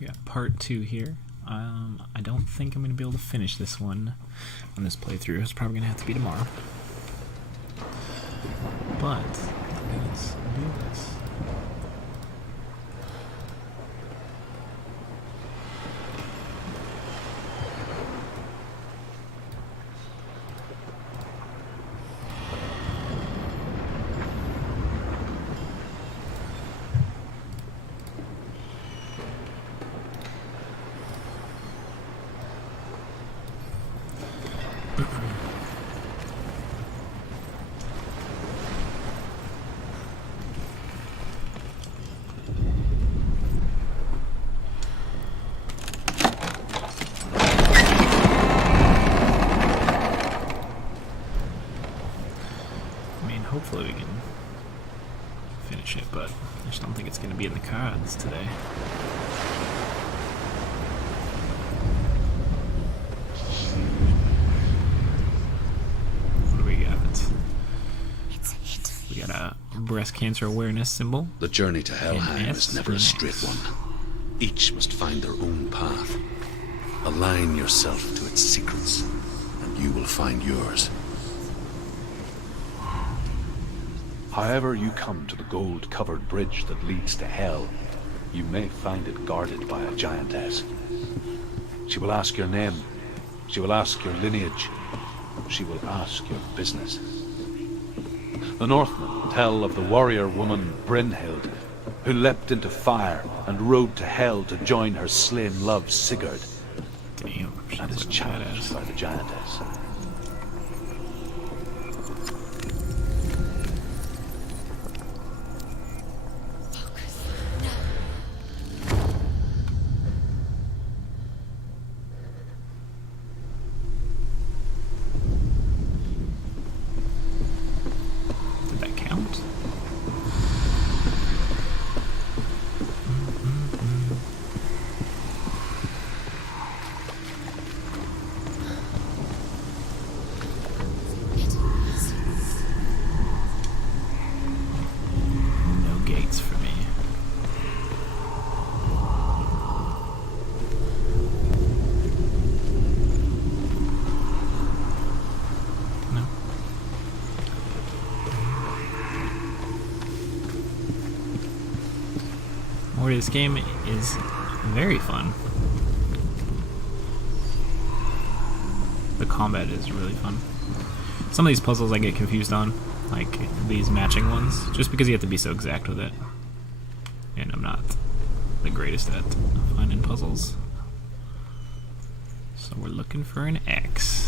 We got part 2 here. I don't think I'm going to be able to finish this one on this playthrough. It's probably going to have to be tomorrow. But let's do this. Hopefully we can finish it, but I just don't think it's going to be in the cards today. What do we got? We got a breast cancer awareness symbol. The journey to Helheim is never a straight one. Each must find their own path. Align yourself to its secrets, and you will find yours. However you come to the gold-covered bridge that leads to Hell, you may find it guarded by a giantess. She will ask your name, she will ask your lineage, she will ask your business. The Northmen tell of the warrior woman Brynhild, who leapt into fire and rode to Hell to join her slain love Sigurd. Damn, and is challenged by the giantess. This game is very fun. The combat is really fun. Some of these puzzles I get confused on, like these matching ones, just because you have to be so exact with it. And I'm not the greatest at finding puzzles. So we're looking for an X.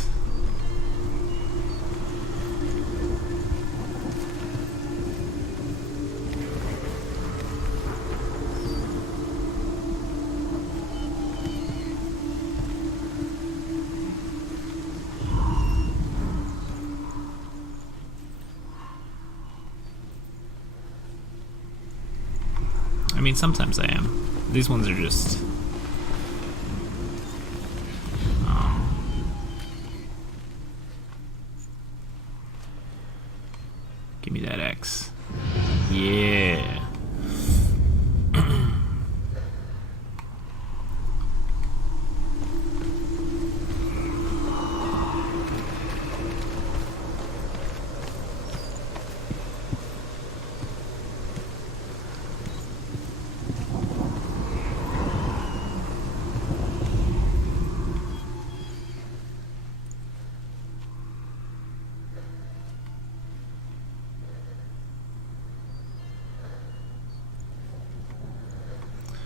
I mean, sometimes I am. These ones are just... give me that X. Yeah.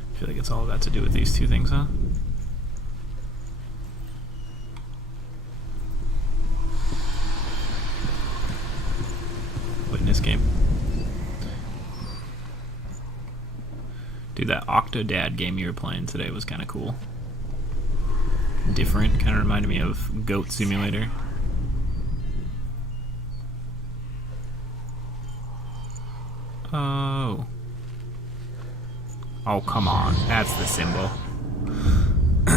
I feel like it's all got to do with these two things, huh? Witness game. Dude, that Octodad game you were playing today was kind of cool. Different, kind of reminded me of Goat Simulator. Oh. Oh, come on. That's the symbol. Can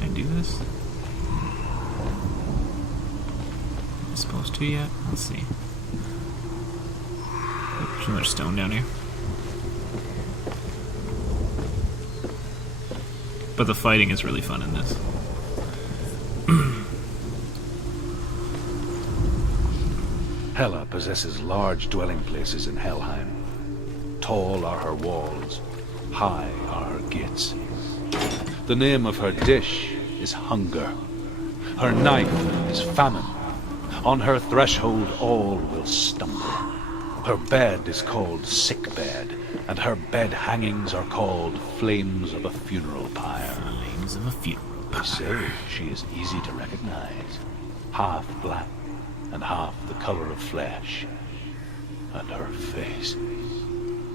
I do this? supposed to yet. Let's see. There's another stone down here. But the fighting is really fun in this. Hela possesses large dwelling places in Helheim. Tall are her walls, high are her gates. The name of her dish is hunger. Her knife is famine. On her threshold all will stumble. Her bed is called sick bed, and her bed hangings are called flames of a funeral pyre. Flames of a funeral They say she is easy to recognize. Half black and half the color of flesh. And her face,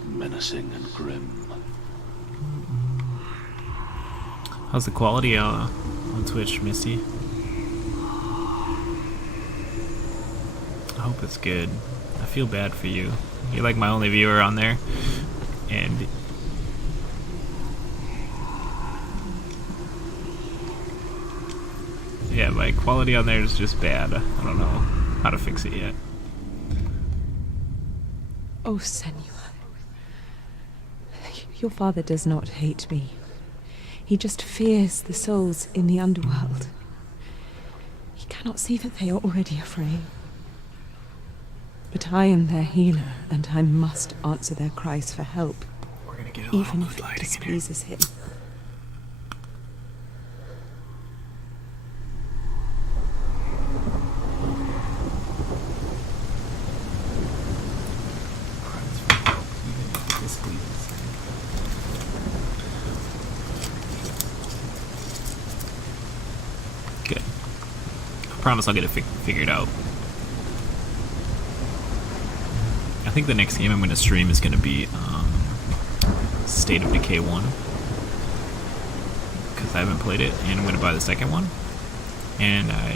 menacing and grim. How's the quality on Twitch, Misty? I hope it's good. I feel bad for you. You're like my only viewer on there. And yeah, my quality on there is just bad. I don't know how to fix it yet. Oh, Senua. Your father does not hate me. He just fears the souls in the underworld. He cannot see that they are already afraid. But I am their healer, and I must answer their cries for help, We're gonna get a even lot if of it lighting in here. displeases him. Good. I promise I'll get it figured out. I think the next game I'm going to stream is going to be State of Decay 1. Because I haven't played it, and I'm going to buy the second one. And I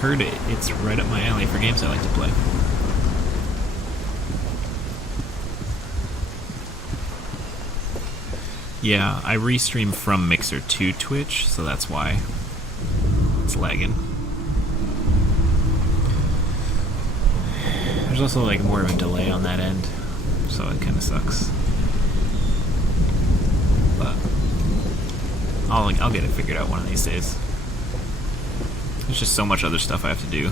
heard it's right up my alley for games I like to play. Yeah, I restream from Mixer to Twitch, so that's why it's lagging. There's also like more of a delay on that end, so it kind of sucks. But I'll get it figured out one of these days. There's just so much other stuff I have to do.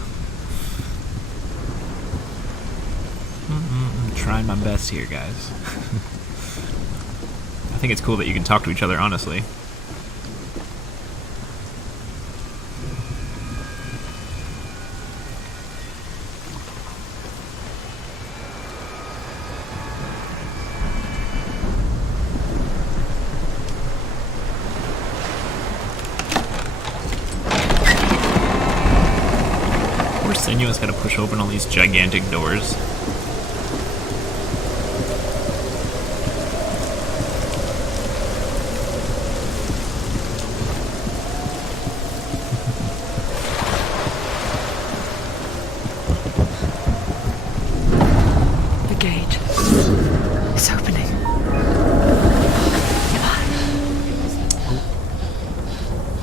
I'm trying my best here, guys. I think it's cool that you can talk to each other honestly. Poor Senua's got to push open all these gigantic doors. The gate is opening.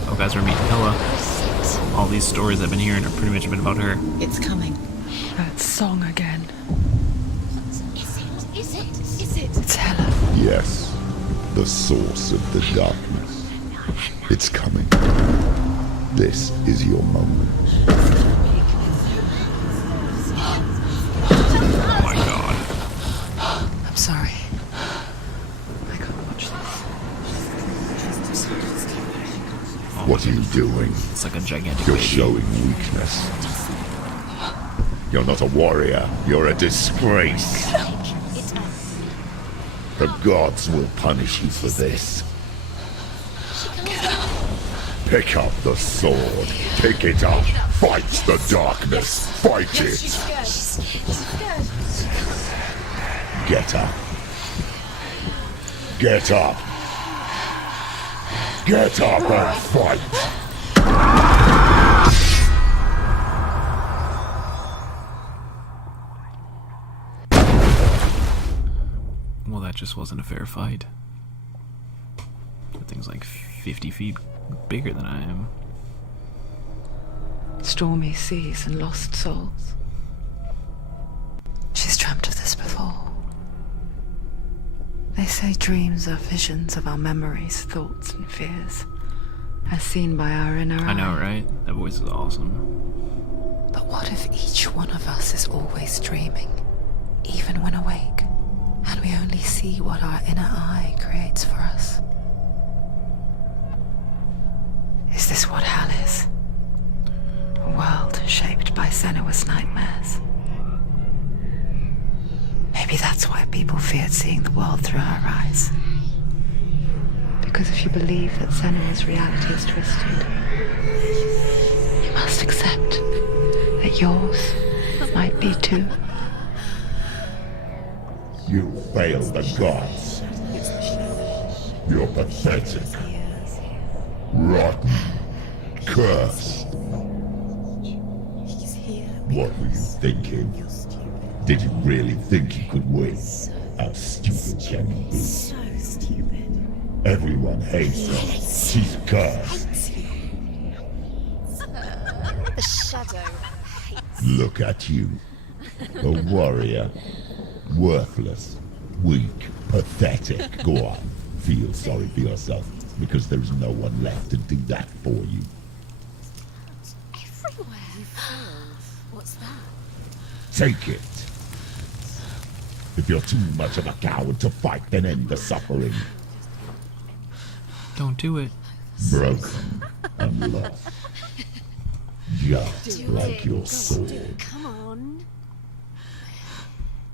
Oh, guys, we're meeting Hela. All these stories I've been hearing are pretty much been about her. It's coming. That song again. Is it? It's Hela. Yes, the source of the darkness. It's coming. This is your moment. Oh my god. I'm sorry. I can't watch this. What are you doing? It's like a gigantic You're baby. showing weakness. You're not a warrior. You're a disgrace. The gods will punish you for this. Pick up the sword. Pick it up. Fight the darkness. Fight it. Get up. Get up. Get up and fight. Well, that just wasn't a fair fight. That thing's like 50 feet bigger than I am. Stormy seas and lost souls. She's dreamt of this before. They say dreams are visions of our memories, thoughts, and fears, as seen by our inner eye. I know, right? That voice is awesome. But what if each one of us is always dreaming, even when awake, and we only see what our inner eye creates for us? Is this what hell is? A world shaped by Senua's nightmares. Maybe that's why people feared seeing the world through her eyes. Because if you believe that Senua's reality is twisted, you must accept that yours might be too. You fail the gods. You're pathetic. Rotten. Cursed. What were you thinking? Did you really think you could win? How stupid can you be? So stupid. Everyone hates her. She's cursed. The shadow hates. Look at you. A warrior. Worthless. Weak. Pathetic. Go on. Feel sorry for yourself, because there's no one left to do that for you. Everywhere. You failed. What's that? Take it. If you're too much of a coward to fight, then end the suffering. Don't do it. Broken and lost. Just like your sword. Come on.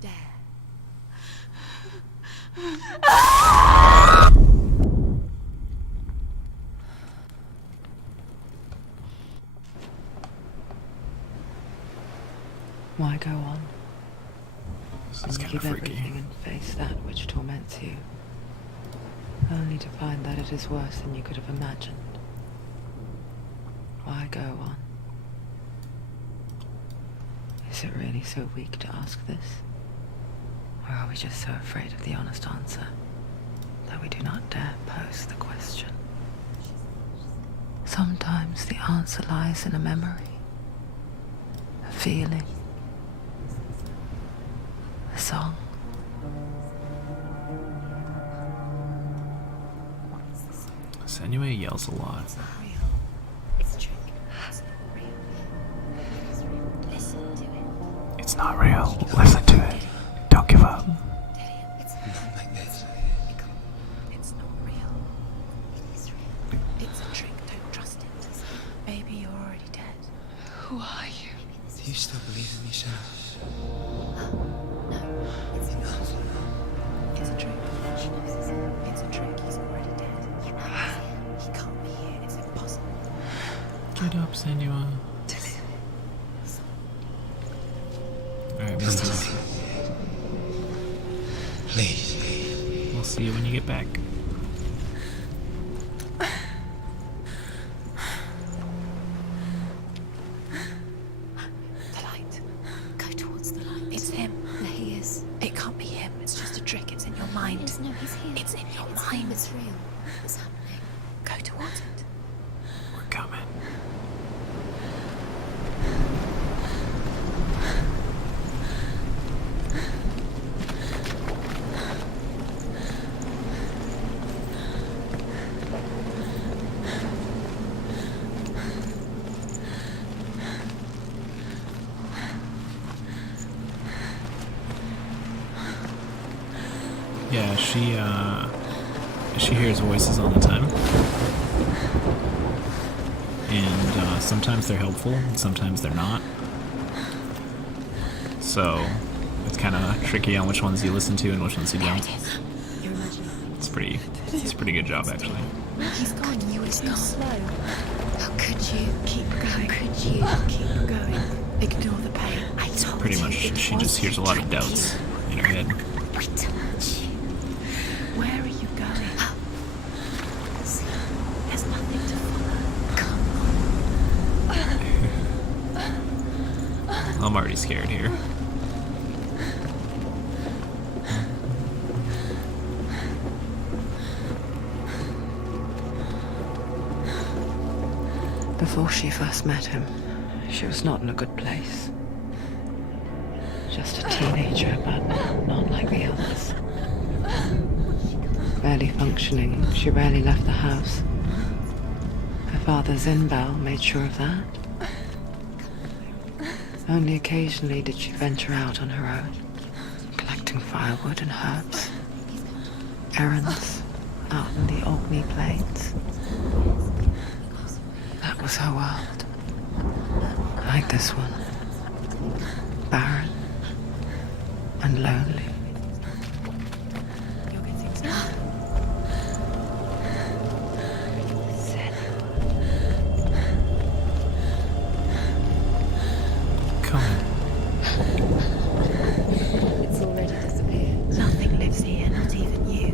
Dare. Why go on? This is kind of Leave freaky. everything and face that which torments you, only to find that it is worse than you could have imagined. Why go on? Is it really so weak to ask this? Or are we just so afraid of the honest answer that we do not dare pose the question? Sometimes the answer lies in a memory, a feeling, a song. Senua yells a lot. It's a trick. It's not real. Listen to it. It's not real. Listen to it. Don't give up. It's not like this. It's not real. It is real. It's a trick. Don't trust it. Maybe you're already dead. Who are you? Do you still believe in me, Senua? No, it's not. It's a trick. She knows it's him. It's a trick. He's already dead. You know he's here. He can't be here. It's impossible. Get up, Senua. Alright, Vincent. Please. We'll see you when you get back. The light. Go towards the light. It's him. There he is. It can't be him. It's just a trick. It's in your mind. No, he's here. It's in your mind. It's real. It's happening. Go towards it. We're coming. Yeah, she hears voices all the time. And sometimes they're helpful, and sometimes they're not. So it's kind of tricky on which ones you listen to and which ones you don't. You're imagining. It's a pretty good job, actually. He's gone. You were too slow. How could you keep going? How could you keep going? Ignore the pain. I told Pretty you much, it she just was hears a lot of doubts in her head. I told you. Where are you going? See, there's nothing to follow. Come on. I'm already scared here. Before she first met him, She was not in a good place. Just a teenager, but not like the others. Barely functioning, she rarely left the house. Her father Zinbao made sure of that. Only occasionally did she venture out on her own, collecting firewood and herbs. Errands out in the Orkney Plains. That was her world. Like this one. Barren and lonely. It's already disappeared. Nothing lives here, not even you.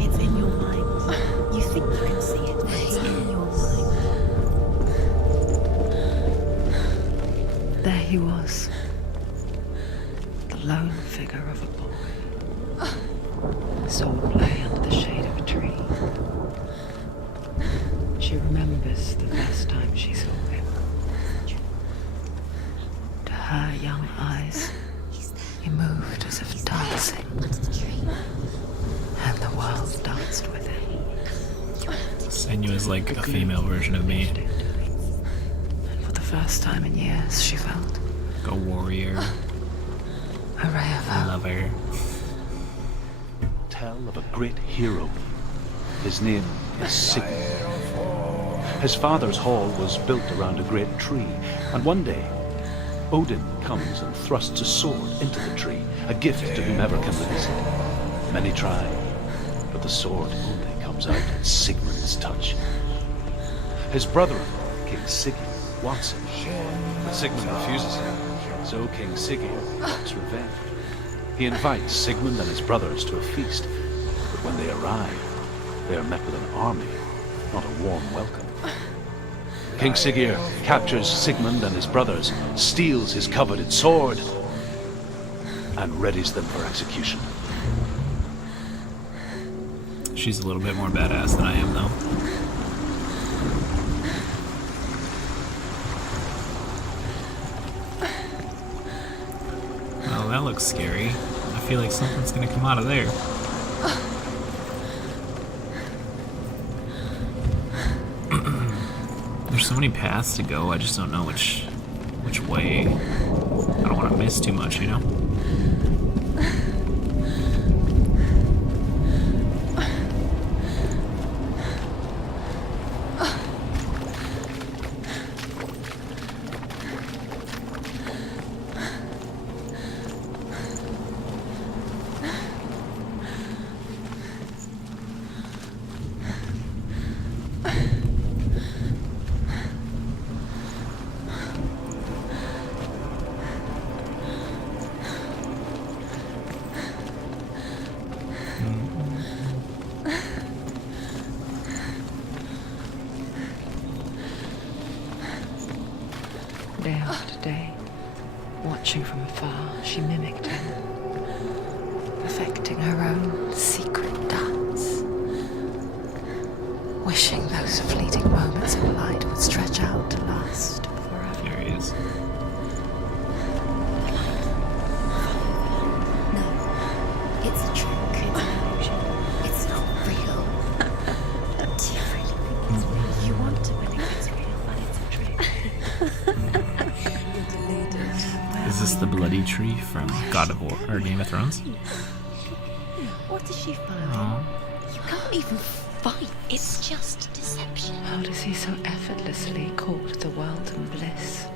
It's in your mind. You think you can see it, but it's in your mind. There he was. The lone figure of a boy. Sword lay under the shade of a tree. She remembers the first time she saw him. To her young eyes, he moved as if dancing, and the world danced with him. Senua is like a female version of me. And for the first time in years, she felt Like a warrior, a ray of hope. lover. Tell of a great hero. His name is Sigmund. His father's hall was built around a great tree, and one day, Odin comes and thrusts a sword into the tree, a gift to whomever can release it. Many try, but the sword only comes out at Sigmund's touch. His brother-in-law, King Siggy, wants it, but Sigmund refuses it, so King Siggy wants revenge. He invites Sigmund and his brothers to a feast, but when they arrive, they are met with an army, not a warm welcome. King Siggeir captures Sigmund and his brothers, steals his coveted sword, and readies them for execution. She's a little bit more badass than I am, though. Oh, that looks scary. I feel like something's gonna come out of there. There's so many paths to go, I just don't know which way. I don't want to miss too much, you know? Day after day, watching from afar, she mimicked him, perfecting her own secret dance, wishing those fleeting moments of light would stretch out to last forever. There he is. No, it's a trick. It's an illusion. It's not real. Do you really think it's real? You want to believe it's real, but it's a trick. You're deluded. Is this the bloody tree from God of War or Game of Thrones? What does she find? Oh, You can't even fight. It's just deception. How does he so effortlessly court the world and bliss?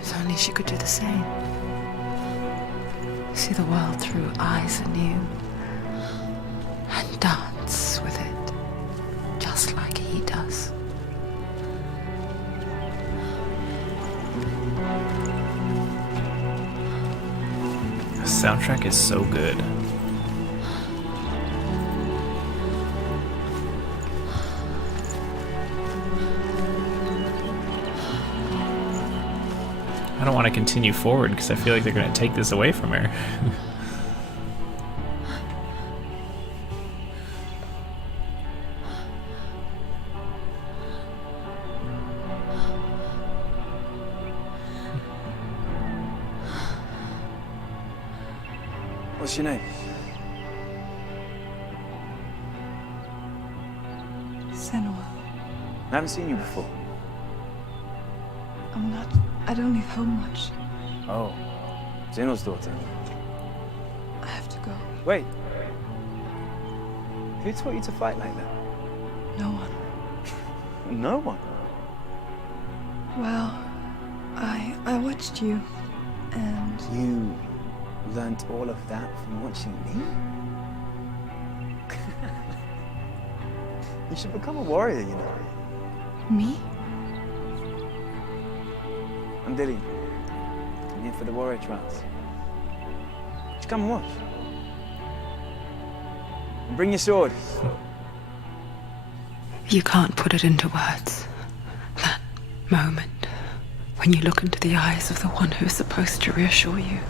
If only she could do the same. See the world through eyes anew and dance with it, just like he does. the soundtrack is so good. I don't want to continue forward because I feel like they're going to take this away from her. What's your name? Senua. I haven't seen you before. I don't leave home much. Oh, Zenua's daughter. I have to go. Wait. Who taught you to fight like that? No one. No one? Well, I watched you, and... You learnt all of that from watching me? You should become a warrior, you know. Me? I'm Dillian. I'm here for the warrior trials. Just come and watch. And bring your sword. You can't put it into words. That moment when you look into the eyes of the one who's supposed to reassure you,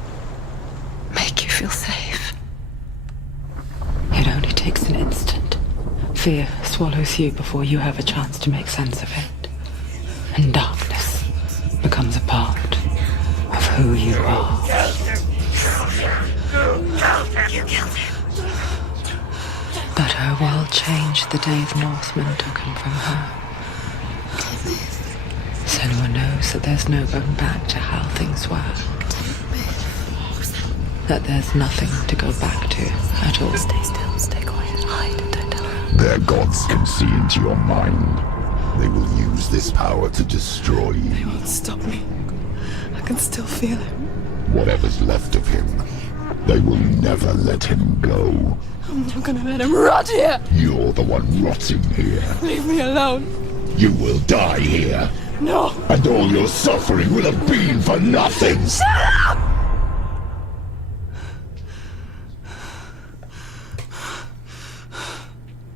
make you feel safe. It only takes an instant. Fear swallows you before you have a chance to make sense of it. And darkness becomes a part of who you are. You killed him. But her world changed the day the Northmen took him from her. Senua knows that there's no going back to how things were. That there's nothing to go back to at all. Stay still, stay quiet, hide, and don't tell her. Their gods can see into your mind. They will use this power to destroy They you. won't stop me. I can still feel him. Whatever's left of him, they will never let him go. I'm not gonna let him rot here! You're the one rotting here. Leave me alone! You will die here. No! And all your suffering will have been for nothing. Shut up!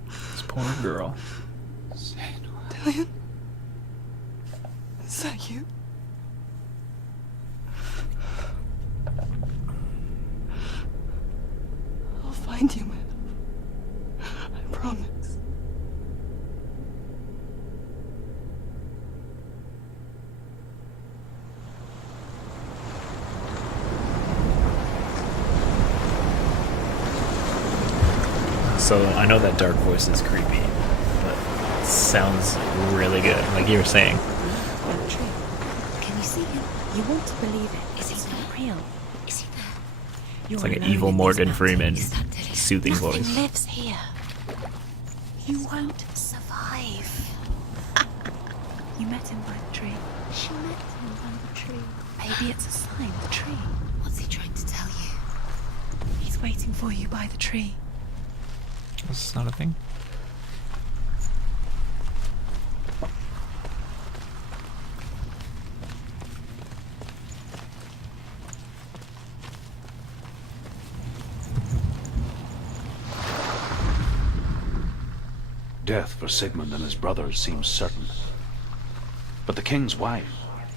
This poor girl. Dillian? Is that you? I'll find you, man. I promise. So I know that dark voice is creepy, but it sounds really good, like you were saying. True. Can you see him? You want to believe it. Is he not real? Is he there? It's like an evil Morgan Freeman soothing Nothing voice. lives here. You won't survive. You met him by the tree. She met him by the tree. Maybe it's a sign, the tree. What's he trying to tell you? He's waiting for you by the tree. This is not a thing. Death for Sigmund and his brothers seems certain. But the king's wife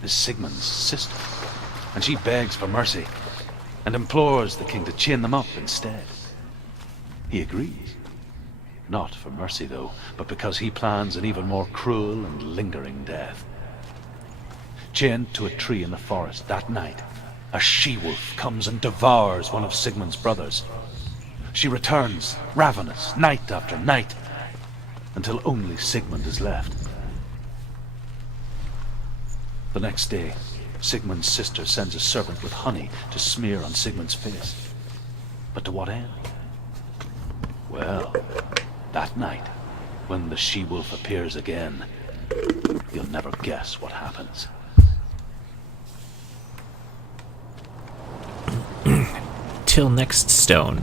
is Sigmund's sister, and she begs for mercy and implores the king to chain them up instead. He agrees. Not for mercy, though, but because he plans an even more cruel and lingering death. Chained to a tree in the forest that night, a she-wolf comes and devours one of Sigmund's brothers. She returns, ravenous, night after night, until only Sigmund is left. The next day, Sigmund's sister sends a servant with honey to smear on Sigmund's face. But to what end? Well, that night, when the she-wolf appears again, you'll never guess what happens. Till next stone.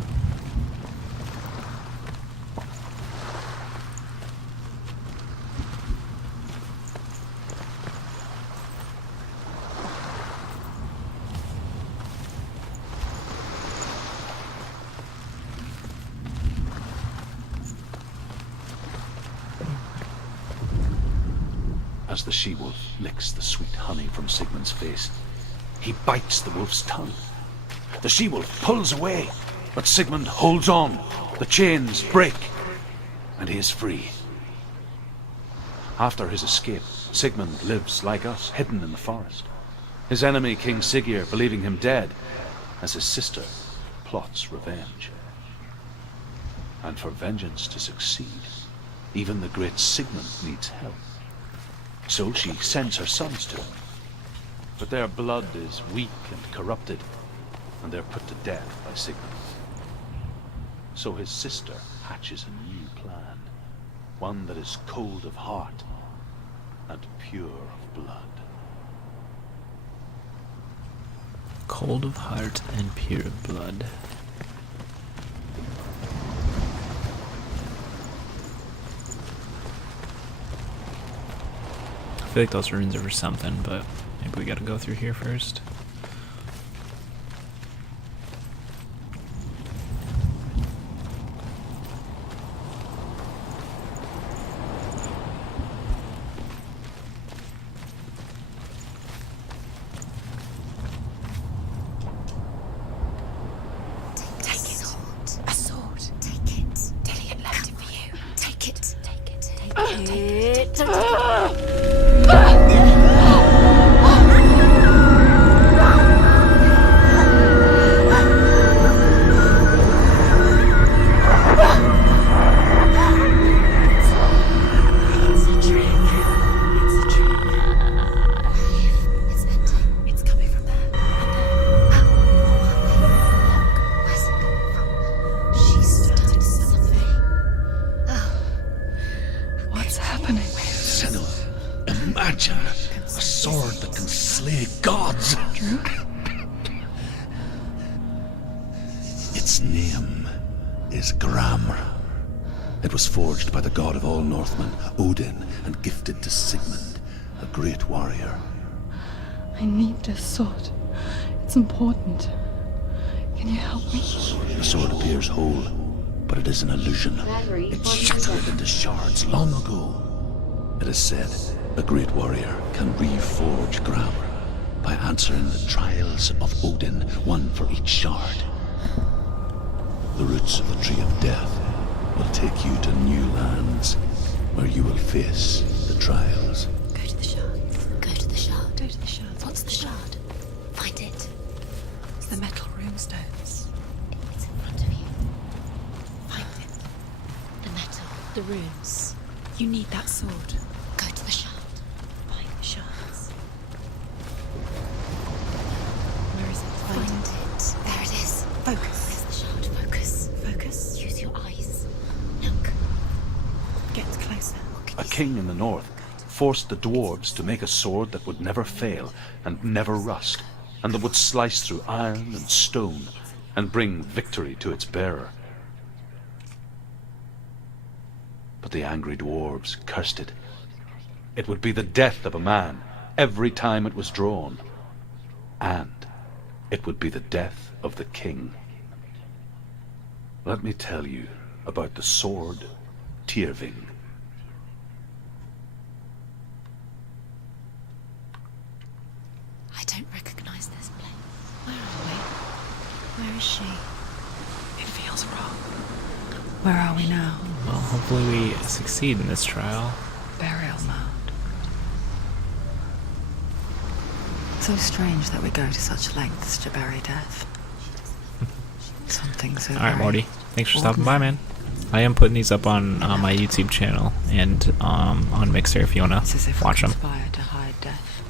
As the she-wolf licks the sweet honey from Sigmund's face, he bites the wolf's tongue. The she-wolf pulls away, but Sigmund holds on. The chains break, and he is free. After his escape, Sigmund lives like us, hidden in the forest. His enemy, King Siggeir, believing him dead, as his sister, plots revenge. And for vengeance to succeed, even the great Sigmund needs help. So she sends her sons to him. But their blood is weak and corrupted, and they're put to death by Sigmund. So his sister hatches a new plan, one that is cold of heart and pure of blood. Cold of heart and pure of blood. I feel like those runes are for something, but maybe we gotta go through here first. Its name is Gramr. It was forged by the god of all Northmen, Odin, and gifted to Sigmund, a great warrior. I need this sword. It's important. Can you help me? The sword appears whole, but it is an illusion. It shattered into shards long ago. It is said a great warrior can reforge Gramr by answering the trials of Odin, one for each shard. The roots of the Tree of Death will take you to new lands, where you will face the trials. Go to the shard. Go to the shard. Go to the shard. What's the shard? Find it. It's the metal runestones. It's in front of you. Find it. The metal. The runes. You need that sword. Go to the shard. Find the shards. Where is it? Find it. There it is. Focus. Where's the shard? Focus. Focus. Use your eyes. Look. Get closer. A king in the north forced the dwarves to make a sword that would never fail and never rust, and that would slice through iron and stone and bring victory to its bearer. But the angry dwarves cursed it. It would be the death of a man every time it was drawn, and it would be the death of the king. Let me tell you about the sword Tyrving. I don't recognize this place. Where are we? Where is she? It feels wrong. Where are we now? Well, hopefully we succeed in this trial. Burial mound. So strange that we go to such lengths to bury death. Something so Alright, very Morty. Thanks for stopping by, man. I am putting these up on my YouTube channel and on Mixer if you want It's as to if watch we them. conspire to hide death.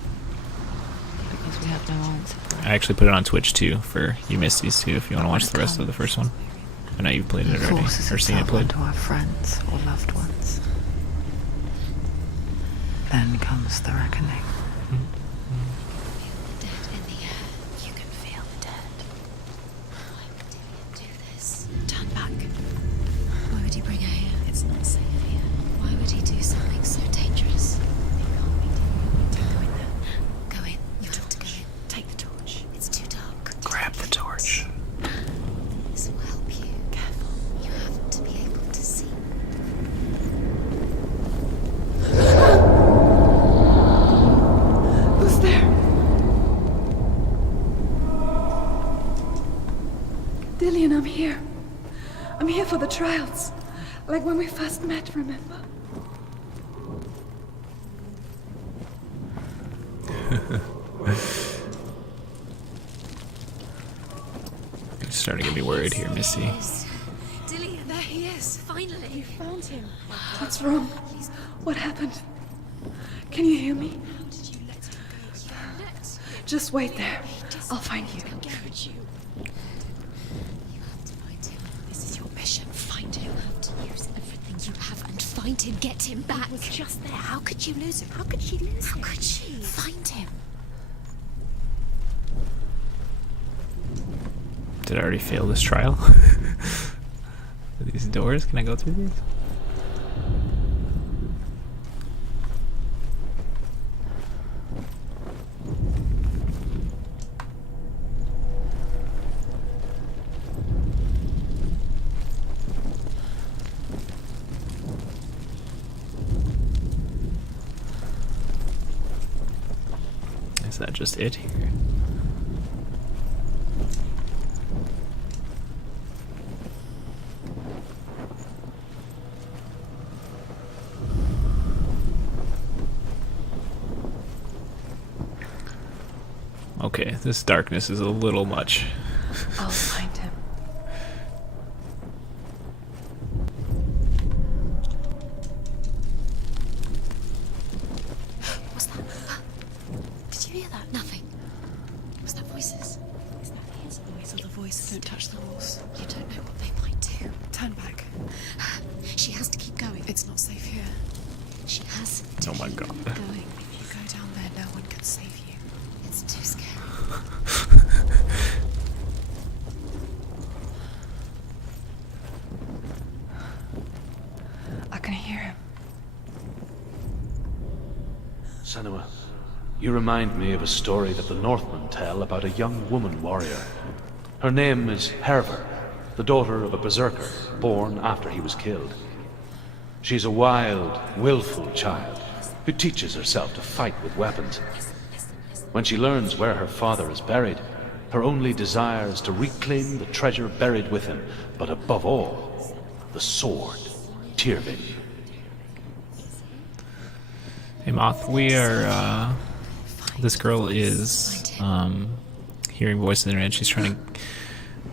Because we have no answer for it. I actually put it on Twitch too for you missed these too if you want to watch the rest of the first one. I know you've played it already, Forces or seen it itself played. onto our friends or loved ones. Then comes the reckoning. Feel the dead in the air. You can feel the dead. Why would Dillion do this? Turn back. Why would he bring her here? It's not safe here. Why would he do something so dangerous? It can't be Dillion. Don't go in there. Go in. You have to go in. Take the torch. It's too dark. Grab the torch. This will help you. Careful. You have to be able to see. Who's there? Dillion, I'm here. I'm here for the trials. Like when we first met, remember? starting to get me worried here, Missy. Dillian, there he is. Finally. You found him. What's wrong? What happened? Can you hear me? How did you let him go? You let him. Just wait there. I'll find you. Get you. You have to find him. This is your mission. Find him. You have to use everything you have and find him. Get him back. He was just there. How could you lose him? How could she lose him? How could she? Find him. Did I already fail this trial? Are these doors? Can I go through these? Is that just it here? Okay, this darkness is a little much. I'll find him. What's that? Did you hear that? Nothing. Was that voices? Is that his voice or the voices? Don't touch the walls. You don't know what they might do. Turn back. She has to keep going. It's not safe here. She has to Oh my keep God. going. If you go down there, no one can save you. It's too scary. I can hear him. Senua, you remind me of a story that the Northmen tell about a young woman warrior. Her name is Herver, the daughter of a berserker born after he was killed. She's a wild, willful child who teaches herself to fight with weapons. When she learns where her father is buried, her only desire is to reclaim the treasure buried with him, but above all, the sword, Tyrving. Hey Moth, we are, this girl is, hearing voices in her head. She's trying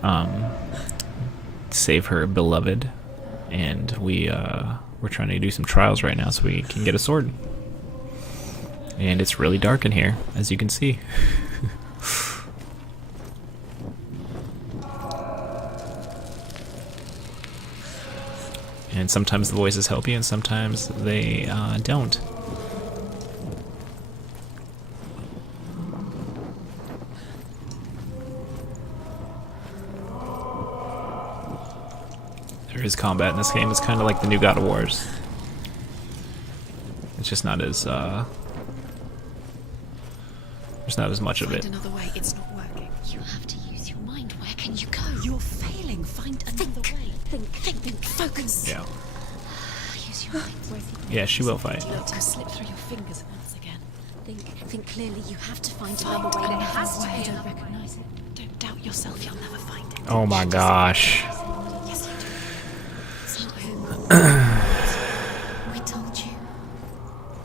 to, save her beloved, and we're trying to do some trials right now so we can get a sword. And it's really dark in here, as you can see. And sometimes the voices help you, and sometimes they don't. There is combat in this game. It's kind of like the new God of Wars. It's just not as, there's not as much of it. Find another way. It's not working. You have to use your mind. Where can you go? You're failing. Find another way. Think. Focus. Yeah. Use your mind. Yeah, she will fight. Let go slip through your fingers once again. Think clearly. You have to find another way. There has to be. You don't recognize it. Don't doubt yourself. You'll never find it. Oh my gosh. Yes, you do. It's not him. We told you.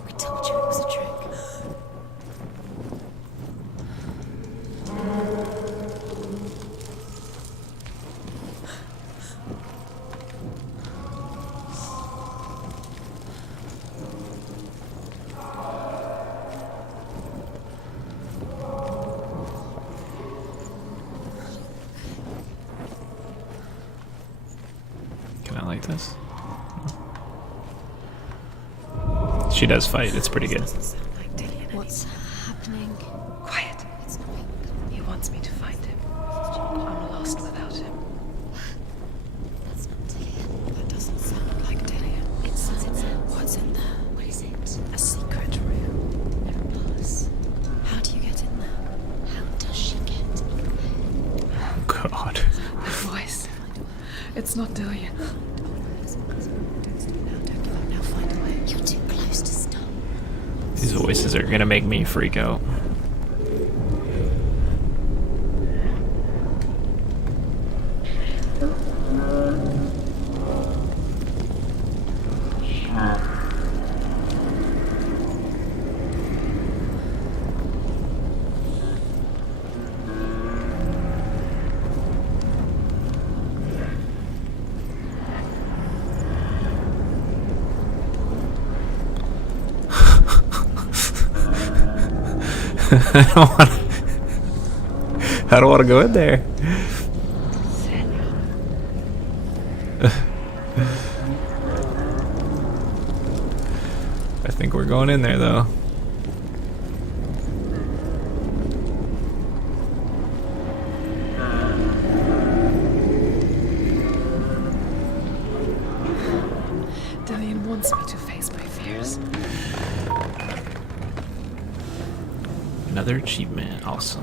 We told you it was a trick. Can I light this? She does fight. It's pretty good. Doesn't sound like Dillian What's happening? Quiet. It's not him. He wants me to find him. I'm lost without him. That's not Dillian. That doesn't sound like Dillian. It sounds. What's in there? What is it? A secret room. Pass. How do you get in there? How does she get in there? Oh god. That voice. It's not Dillian. Don't stop now. Don't give up now. Find a way. You're too close to stop. These voices are gonna make me freak out. I don't want to go in there. I think we're going in there though. Dillion wants me to face my fears. Another achievement, awesome.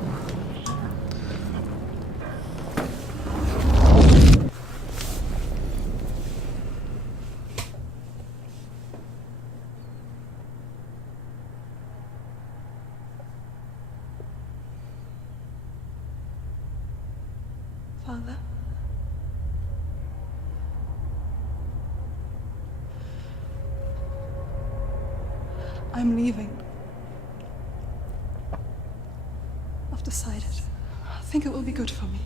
Father? I'm leaving. I've decided. I think it will be good for me.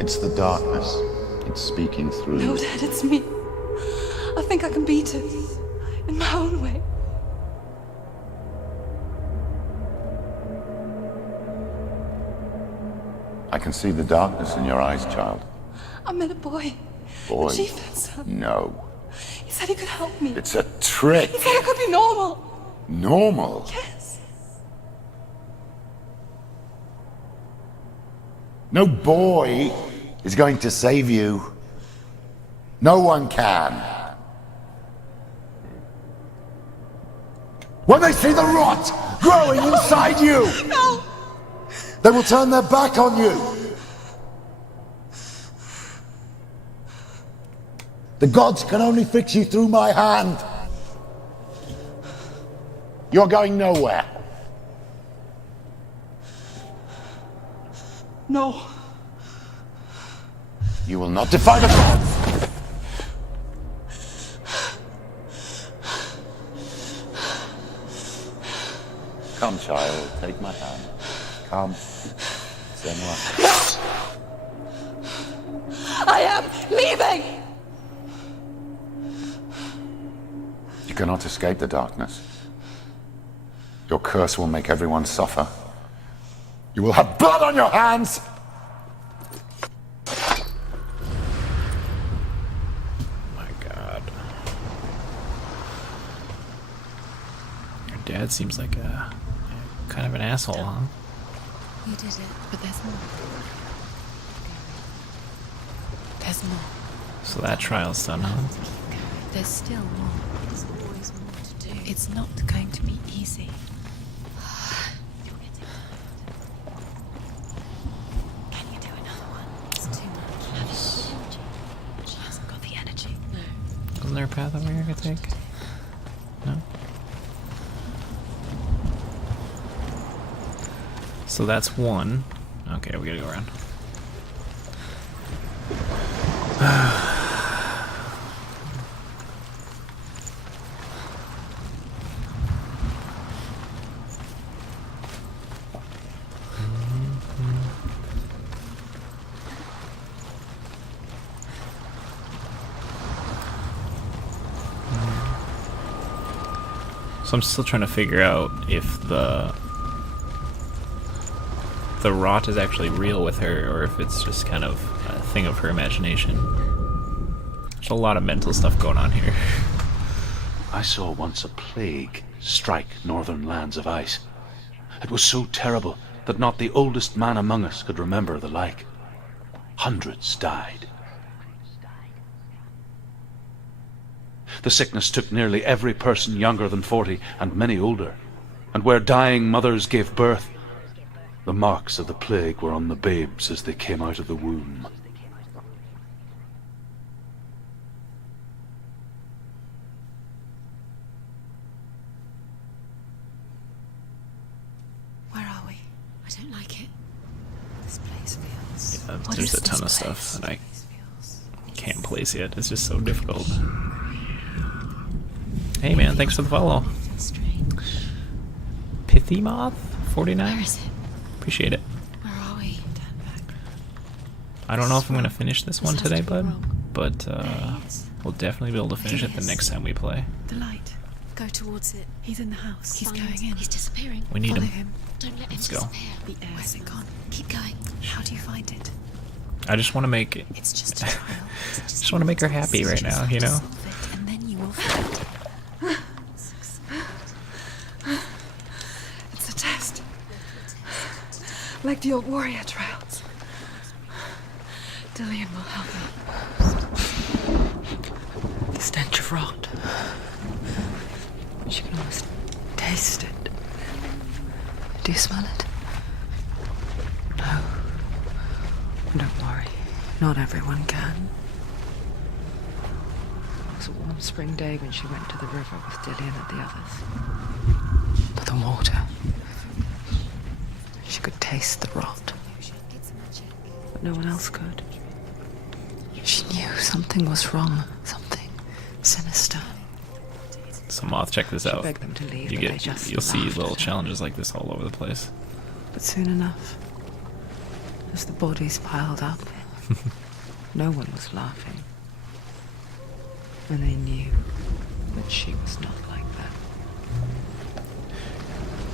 It's the darkness. It's speaking through No, you. Dad, it's me. I think I can beat it. In my own way. I can see the darkness in your eyes, child. I met a boy. Boy. The chief said so. No. He said he could help me. It's a trick. He said I could be normal. Normal. Yes. No boy is going to save you. No one can. When they see the rot growing inside you, No! they will turn their back on you. The gods can only fix you through my hand. You're going nowhere. No. You will not defy the gods. Come, child, take my hand. Come. Senua. I am leaving! You cannot escape the darkness. Your curse will make everyone suffer. You will have blood on your hands! My God. Your dad seems like a kind of an asshole, huh? You did it, but there's more. There's more. So that trial's done, huh? There's still more. There's always more to do. It's not going to be easy. Can you do another one? It's too much. She hasn't got the energy. No. Isn't there a path over here I could take? No? So that's one. Okay, we gotta go around. So I'm still trying to figure out if the rot is actually real with her, or if it's just kind of a thing of her imagination. There's a lot of mental stuff going on here. I saw once a plague strike northern lands of ice. It was so terrible that not the oldest man among us could remember the like. Hundreds died. The sickness took nearly every person younger than 40, and many older. And where dying mothers gave birth, the marks of the plague were on the babes as they came out of the womb. Where are we? I don't like it. This place feels... Yeah, What there's is a ton of this stuff place? that I can't place yet. It's just so difficult. Hey man, thanks for the follow. Strange. Pithy Moth 49. Where is it? Appreciate it. Where are we? Turn back. I don't know if I'm gonna finish this one This has today, to be bud, wrong. but we'll definitely be able to finish it the next time we play. The light. Go towards it. He's in the house. He's Find- going in. He's disappearing. We need Follow him. him. Don't let him Let's go. disappear. The air. Where's it gone? Keep going. How do you find it? I just want to make it. It's just a trial. Just want to make her happy right now, you know? Solve it, and then you will find it. It's a test. Like the old warrior trials. Dillian will help me. The stench of rot. She can almost taste it. Do you smell it? No. Don't worry. Not everyone can. It was a warm spring day when she went to the river with Dillian and the others. But the water. She could taste the rot. But no one else could. She knew something was wrong. Something sinister. So Moth, check this She out. begged them to leave, You but they just you'll see laughed little at her. challenges like this all over the place. But soon enough, as the bodies piled up, no one was laughing. And they knew that she was not like that.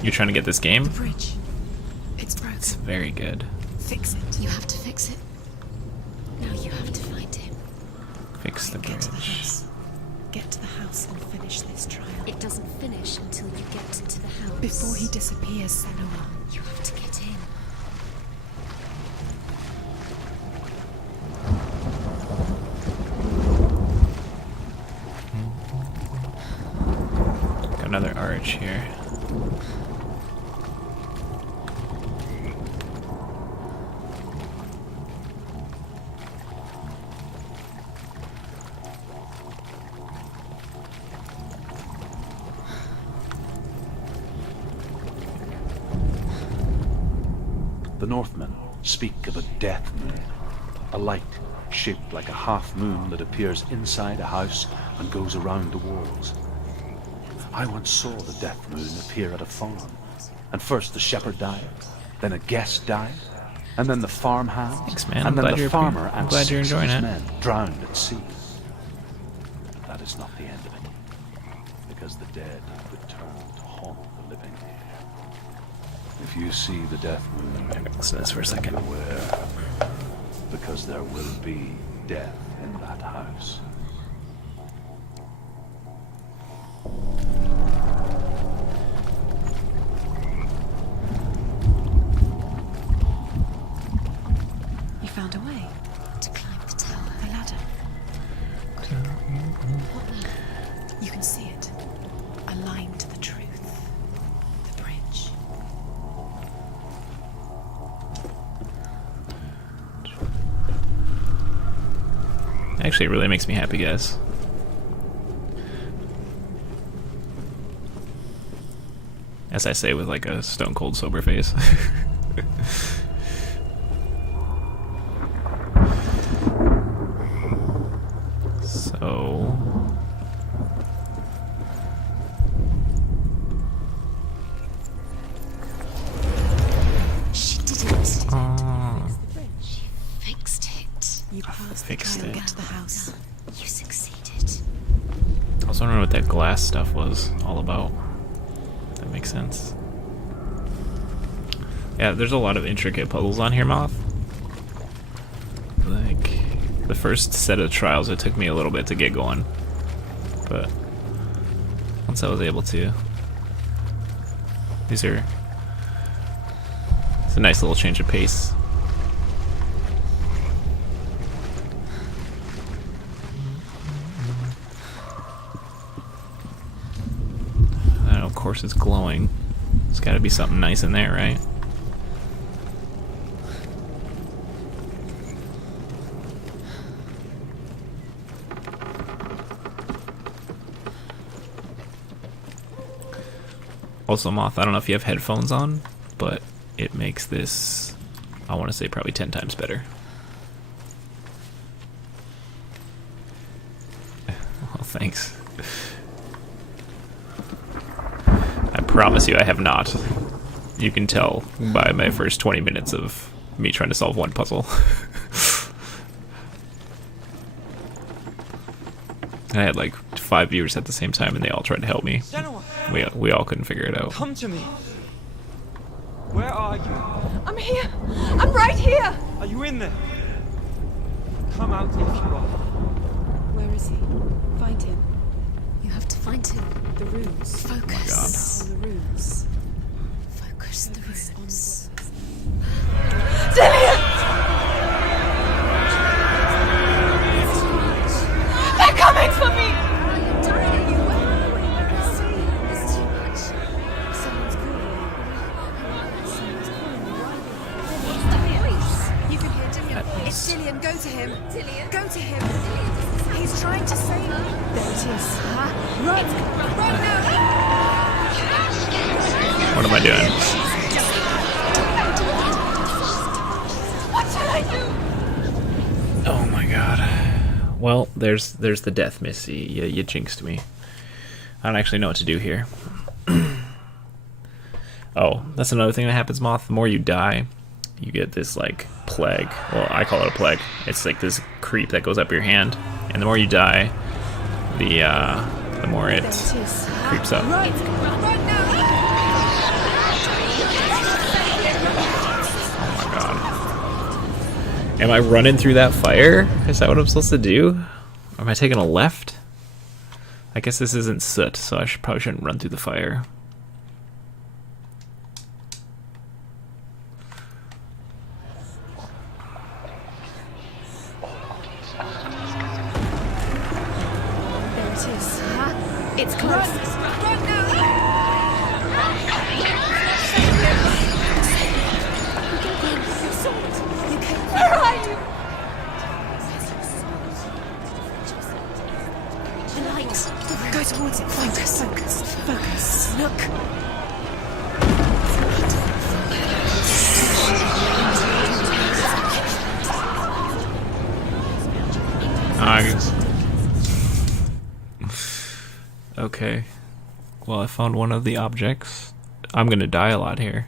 You're trying to get this game? The bridge. It's broken. It's very good. Fix it. You have to fix it. Now you have to find him. Fix the Get to the bridge. house. Get to the house and finish this trial. It doesn't finish until you get to the house. Before he disappears, Senua. You have to get in. Got another arch here. The Northmen speak of a death moon, a light shaped like a half moon that appears inside a house and goes around the walls. I once saw the death moon appear at a farm, and first the shepherd died, then a guest died, and then the farmhand, Thanks, man. I'm and then glad the you're- farmer I'm and glad you're 6 of enjoying his it. men drowned at sea. But that is not the end of it, because the dead return to haunt the living. If you see the death moon, Listen to this for a second. beware, because there will be death in that house. You found a way. To climb the tower. The ladder. What ladder? You can see it. A line to the truth. The bridge. Actually, it really makes me happy, guys. As I say with like a stone cold sober face. So She did it. oh, She fixed it. You passed the fixed trial. it. Get to the house. You succeeded. I was wondering what that glass stuff was all about. That makes sense. Yeah, there's a lot of intricate puzzles on here, Moth. Like, the first set of trials, it took me a little bit to get going. But once I was able to, it's a nice little change of pace. And of course it's glowing. There's gotta be something nice in there, right? Also, Moth, I don't know if you have headphones on, but it makes this, I want to say, probably 10 times better. Well, thanks. I promise you I have not. You can tell by my first 20 minutes of me trying to solve one puzzle. I had like 5 viewers at the same time, and they all tried to help me. Senua, We all couldn't figure it out. come to me. Where are you? I'm here. I'm right here. Are you in there? Come out if you are. Where is he? Find him. You have to find him. The runes. Focus. On the runes. Focus the runes. Dillian! They're coming for me! You're dying. You It's too much. Someone's calling me. Someone's calling me. What's the voice? You can hear Dillian. It's Dillian. Go to him. Dillian? Go to him. He's trying to save me. There it is. Run! Run now! What am I doing? What shall I do? Oh my god. Well, there's the death, Missy. You jinxed me. I don't actually know what to do here. Oh, that's another thing that happens, Moth. The more you die, you get this like plague. Well, I call it a plague. It's like this creep that goes up your hand, and the more you die, the more it creeps up. Run now! Oh my god. Am I running through that fire? Is that what I'm supposed to do? Or am I taking a left? I guess this isn't soot, so I probably shouldn't run through the fire. There it is. It's close. Run now! Where are you? The light. Go towards it. Focus. Look. Okay. Well, I found one of the objects. I'm gonna die a lot here.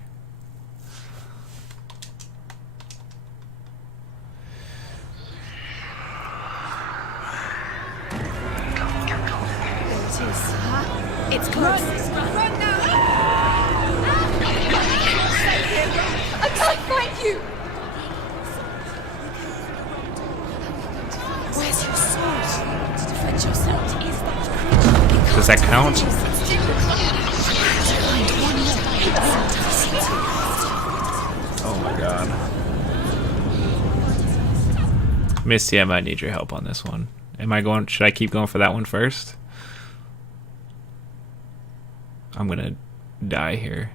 There it is. It's close. Run now! I can't find you! Where's your sword? To defend yourself. Is that creature? Does that count? Oh my god. Misty, I might need your help on this one. Should I keep going for that one first? I'm gonna die here.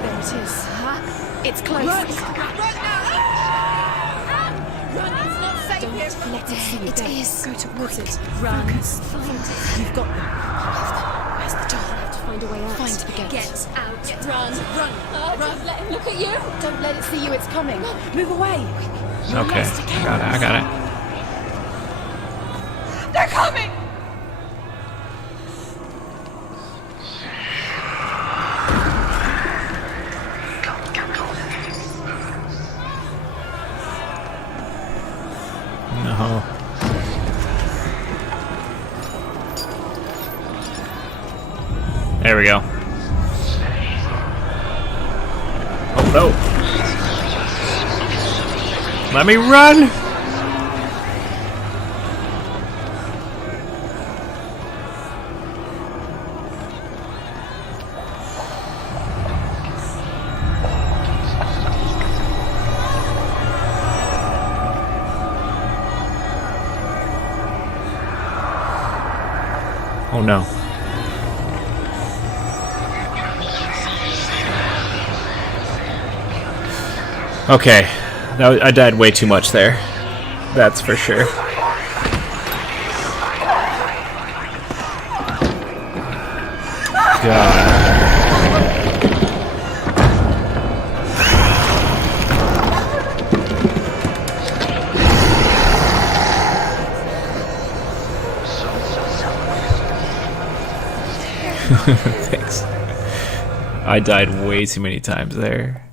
There it is. It's close. Run now! Run, it's not safe here. Don't let it see you. It is. Go towards it. Run. Find it. You've got them. Where's the door? I have to find a way out. Find the gate. Get out. Run. Run. Don't let him look at you. Don't let it see you. It's coming. Move away. Okay, I got it. They're coming! No. There we go. Oh no. Let me run! Oh no. Okay, I died way too much there. That's for sure. God. Thanks. I died way too many times there.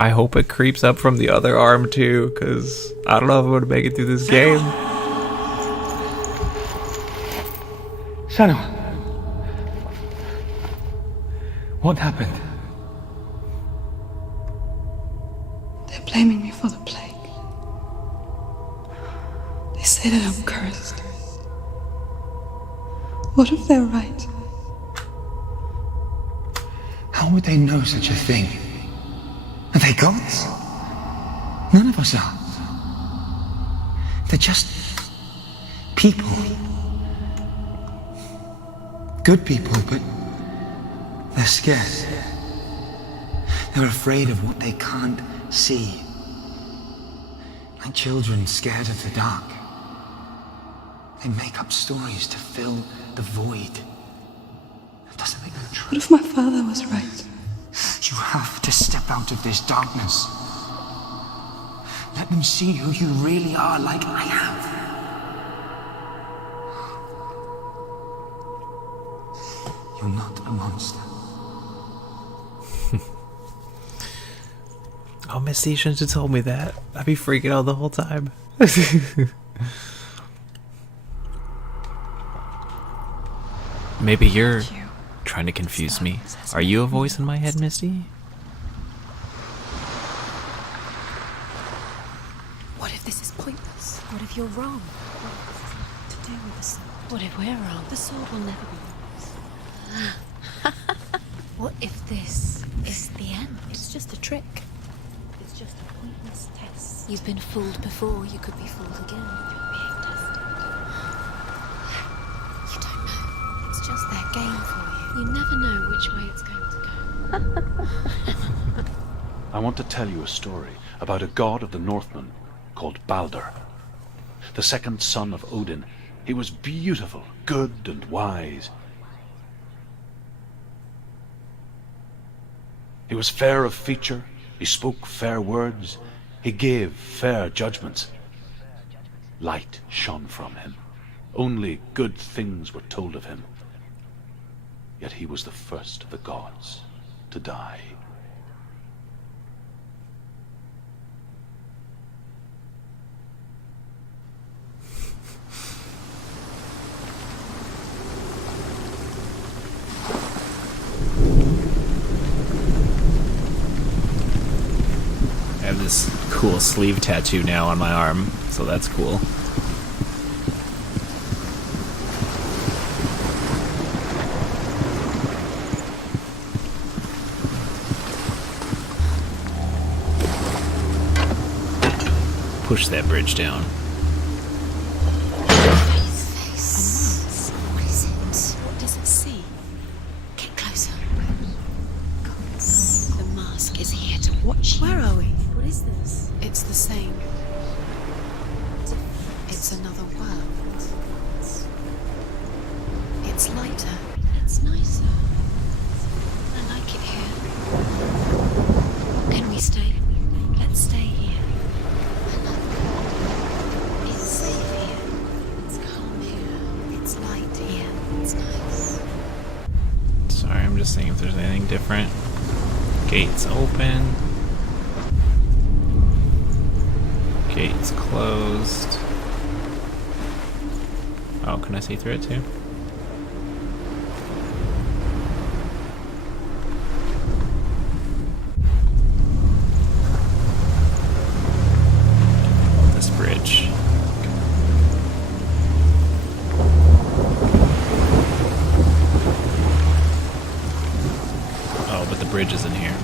I hope it creeps up from the other arm too, because I don't know if I'm going to make it through this game. Senua! What happened? They're blaming me for the plague. They say that I'm cursed. What if they're right? How would they know such a thing? Are they gods? None of us are. They're just people. Good people, but they're scared. They're afraid of what they can't see. Like children scared of the dark. They make up stories to fill the void. That doesn't make them true. What if my father was right? You have to step out of this darkness. Let them see who you really are, like I have. You're not a monster. Oh, Misty, you shouldn't have told me that. I'd be freaking out the whole time. Maybe you're trying to confuse me. Are you a voice in my head, Misty? What if this is pointless? What if you're wrong? What to do with the sword? What if we're wrong? The sword will never be yours. What if this is the end? It's just a trick. It's just a pointless test. You've been fooled before. You could be fooled again. You're being tested. You don't know. It's just their game for you. You never know which way it's going to go. I want to tell you a story about a god of the Northmen called Baldur. The second son of Odin. He was beautiful, good and wise. He was fair of feature, he spoke fair words, he gave fair judgments. Light shone from him. Only good things were told of him. Yet he was the first of the gods to die. I have this cool sleeve tattoo now on my arm, so that's cool. Push that bridge down. Face. What is it? What does it see? Get closer. Gods. The mask is here to watch you. Where are we? What is this? It's the same. It's another world. It's lighter. It's nicer. I like it here. Can we stay? Let's stay here. It's safe here. It's calm here. It's light here. It's nice. Sorry, I'm just seeing if there's anything different. Gates open. Gates closed. Oh, can I see through it too? This bridge. Oh, but the bridge isn't here.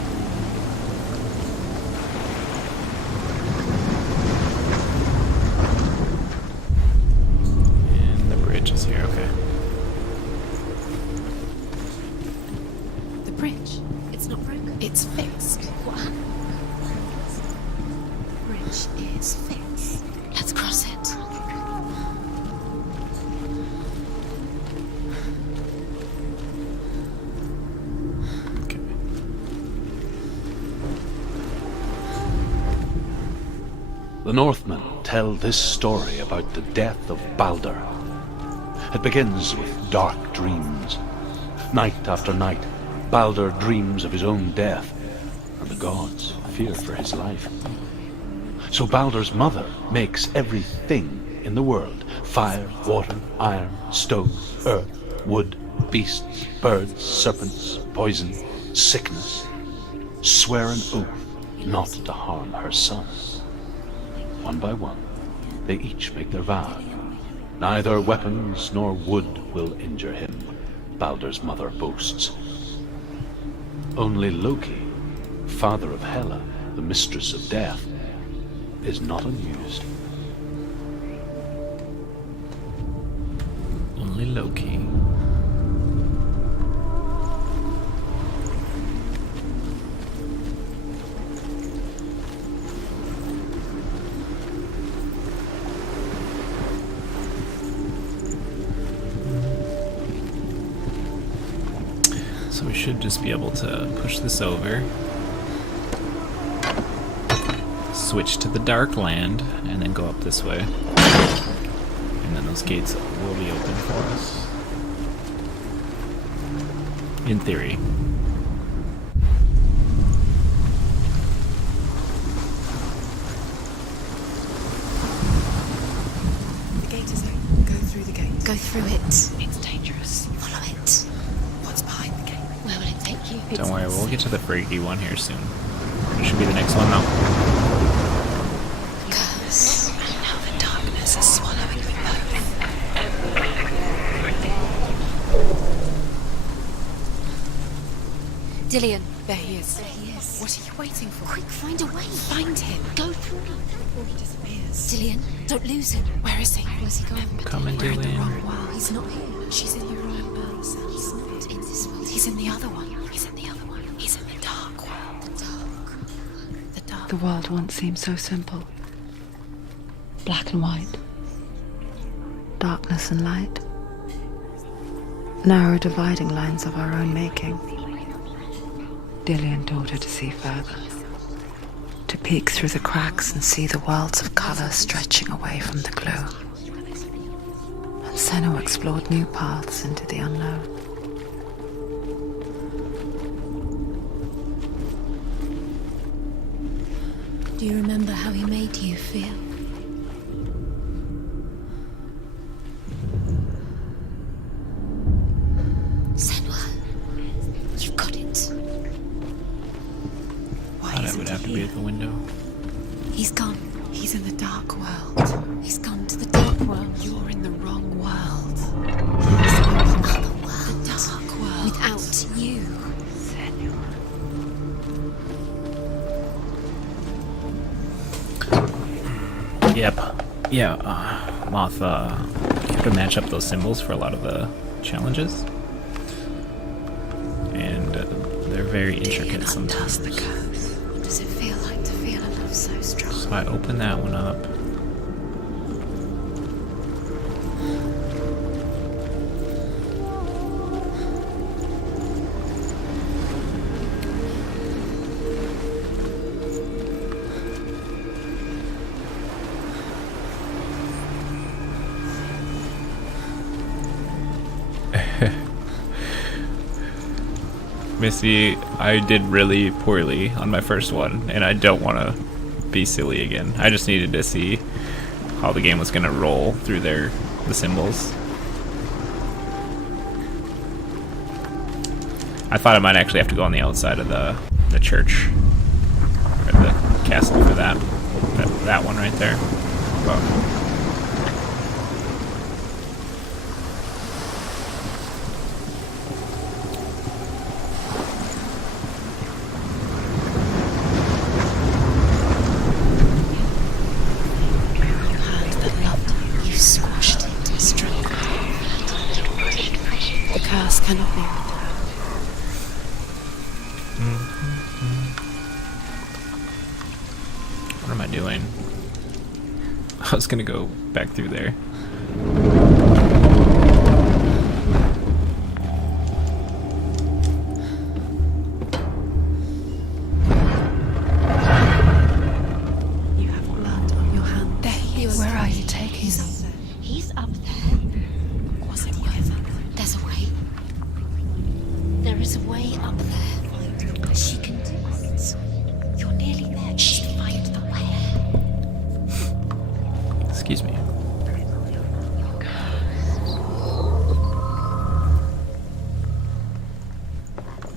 And the bridge is here, okay. The bridge. It's not broken. It's fixed. What happened? The bridge is fixed. Let's cross it. Okay. The Northmen tell this story about the death of Baldur. It begins with dark dreams, Night after night, Baldur dreams of his own death, and the gods fear for his life. So Baldur's mother makes everything in the world, fire, water, iron, stone, earth, wood, beasts, birds, serpents, poison, sickness, swear an oath not to harm her son. One by one, they each make their vow. Neither weapons nor wood will injure him, Baldur's mother boasts. Only Loki, father of Hela, the mistress of death, is not amused. Only Loki. So we should just be able to push this over, switch to the Dark Land, and then go up this way. And then those gates will be open for us. In theory. The gate is open. Go through the gate. Go through it. It's dangerous. Follow it. What's behind the gate? Where will it take you? Don't worry, we'll get to the freaky one here soon. It should be the next one though. Curse. And now the darkness is swallowing them both. Dillion. There he is. There he is. What are you waiting for? Quick, find a way. Find him. Go through. Before he disappears. Dillion, don't lose him. Where is he? Where's he gone? Come and We're in the Dillion. wrong world. He's not here. She's in your own world. He's not in this world. He's in the other one. He's in the other one. He's in the dark world. the dark. The dark. The world once seemed so simple. Black and white. Darkness and light. Narrow dividing lines of our own making. Dillion taught her to see further. To peek through the cracks and see the worlds of color stretching away from the glue. And Senua explored new paths into the unknown. Do you remember how he made you feel? Senua, you've got it. Why Thought I isn't would he have to be here? at the window. He's gone. He's in the dark world. He's gone to the dark world. You're in the wrong world. Other world. The dark world. Without you. Yep. Yeah, Moth, you have to match up those symbols for a lot of the challenges. And they're very intricate sometimes. What does it feel like to feel a love so strong? So I open that one up. Missy, I did really poorly on my first one, and I don't want to be silly again. I just needed to see how the game was going to roll through the symbols. I thought I might actually have to go on the outside of the church, or the castle for that one right there. But You squashed it and strengthened it. The curse cannot be returned. what am I doing? I was gonna go back through there. You have blood on your hand. There he is. Where are you taking He's me? up there. He's up there. Was it worth it? There's a way. is a way up there. She can do it. You're nearly there. She'd find the way. Excuse me.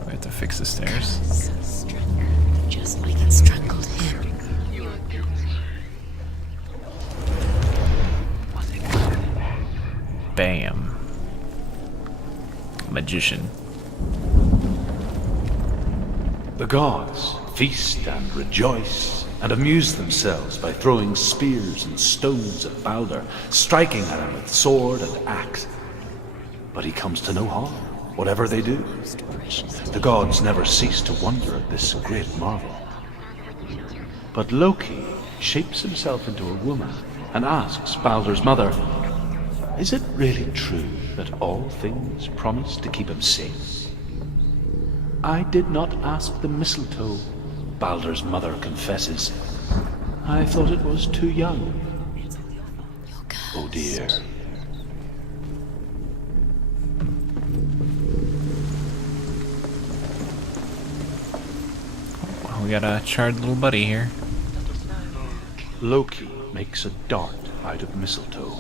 We have to fix the stairs. So strangled, just like it strangled him. Bam. Magician. The gods feast and rejoice and amuse themselves by throwing spears and stones at Balder, striking at him with sword and axe. But he comes to no harm, whatever they do. The gods never cease to wonder at this great marvel. But Loki shapes himself into a woman and asks Balder's mother, "Is it really true that all things promise to keep him safe?" "I did not ask the mistletoe," Balder's mother confesses. "I thought it was too young." Oh dear. We got a charred little buddy here. Loki makes a dart out of mistletoe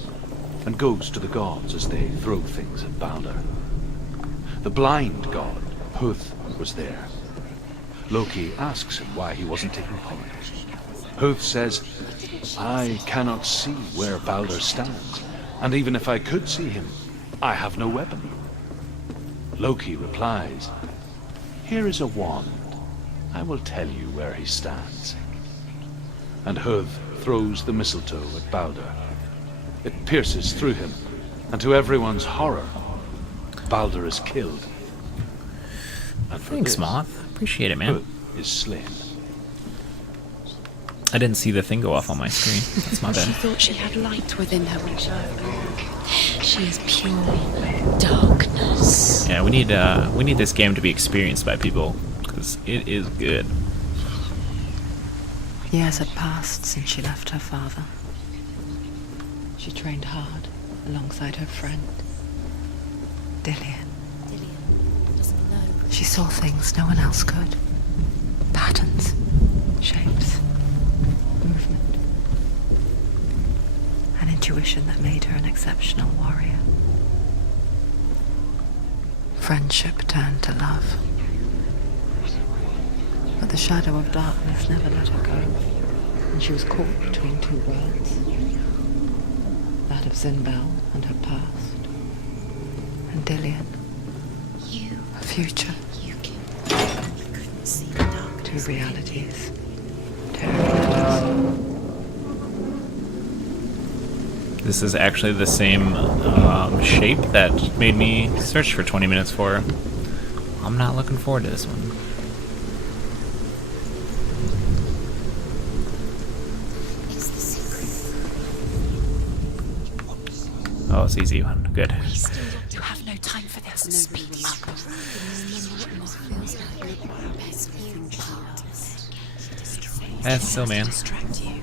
and goes to the gods as they throw things at Balder. The blind god, Huth, was there. Loki asks him why he wasn't taking part. Huth says, "I cannot see where Balder stands, and even if I could see him, I have no weapon." Loki replies, "Here is a wand. I will tell you where he stands." And Huth throws the mistletoe at Balder. It pierces through him, and to everyone's horror, Balder is killed. And for Thanks, this, Moth. Appreciate it, man. Huth is slain. I didn't see the thing go off on my screen. That's my She bad. thought she had light within her when she woke. She is pure darkness. Yeah, we need this game to be experienced by people because it is good. Years had passed since she left her father. She trained hard alongside her friend, Dillian. She saw things no one else could. Patterns, shapes, movement. An intuition that made her an exceptional warrior. Friendship turned to love. But the shadow of darkness never let her go, and she was caught between two worlds. That of Zinbel and her past, and Dillian, her future. Couldn't see the darkness. Two realities, tearing at us. This is actually the same shape that made me search for 20 minutes for it. I'm not looking forward to this one. It's the secret. Oh, it's easy one. Good. You have no time for this. Speak up. That's still, man. Distract you.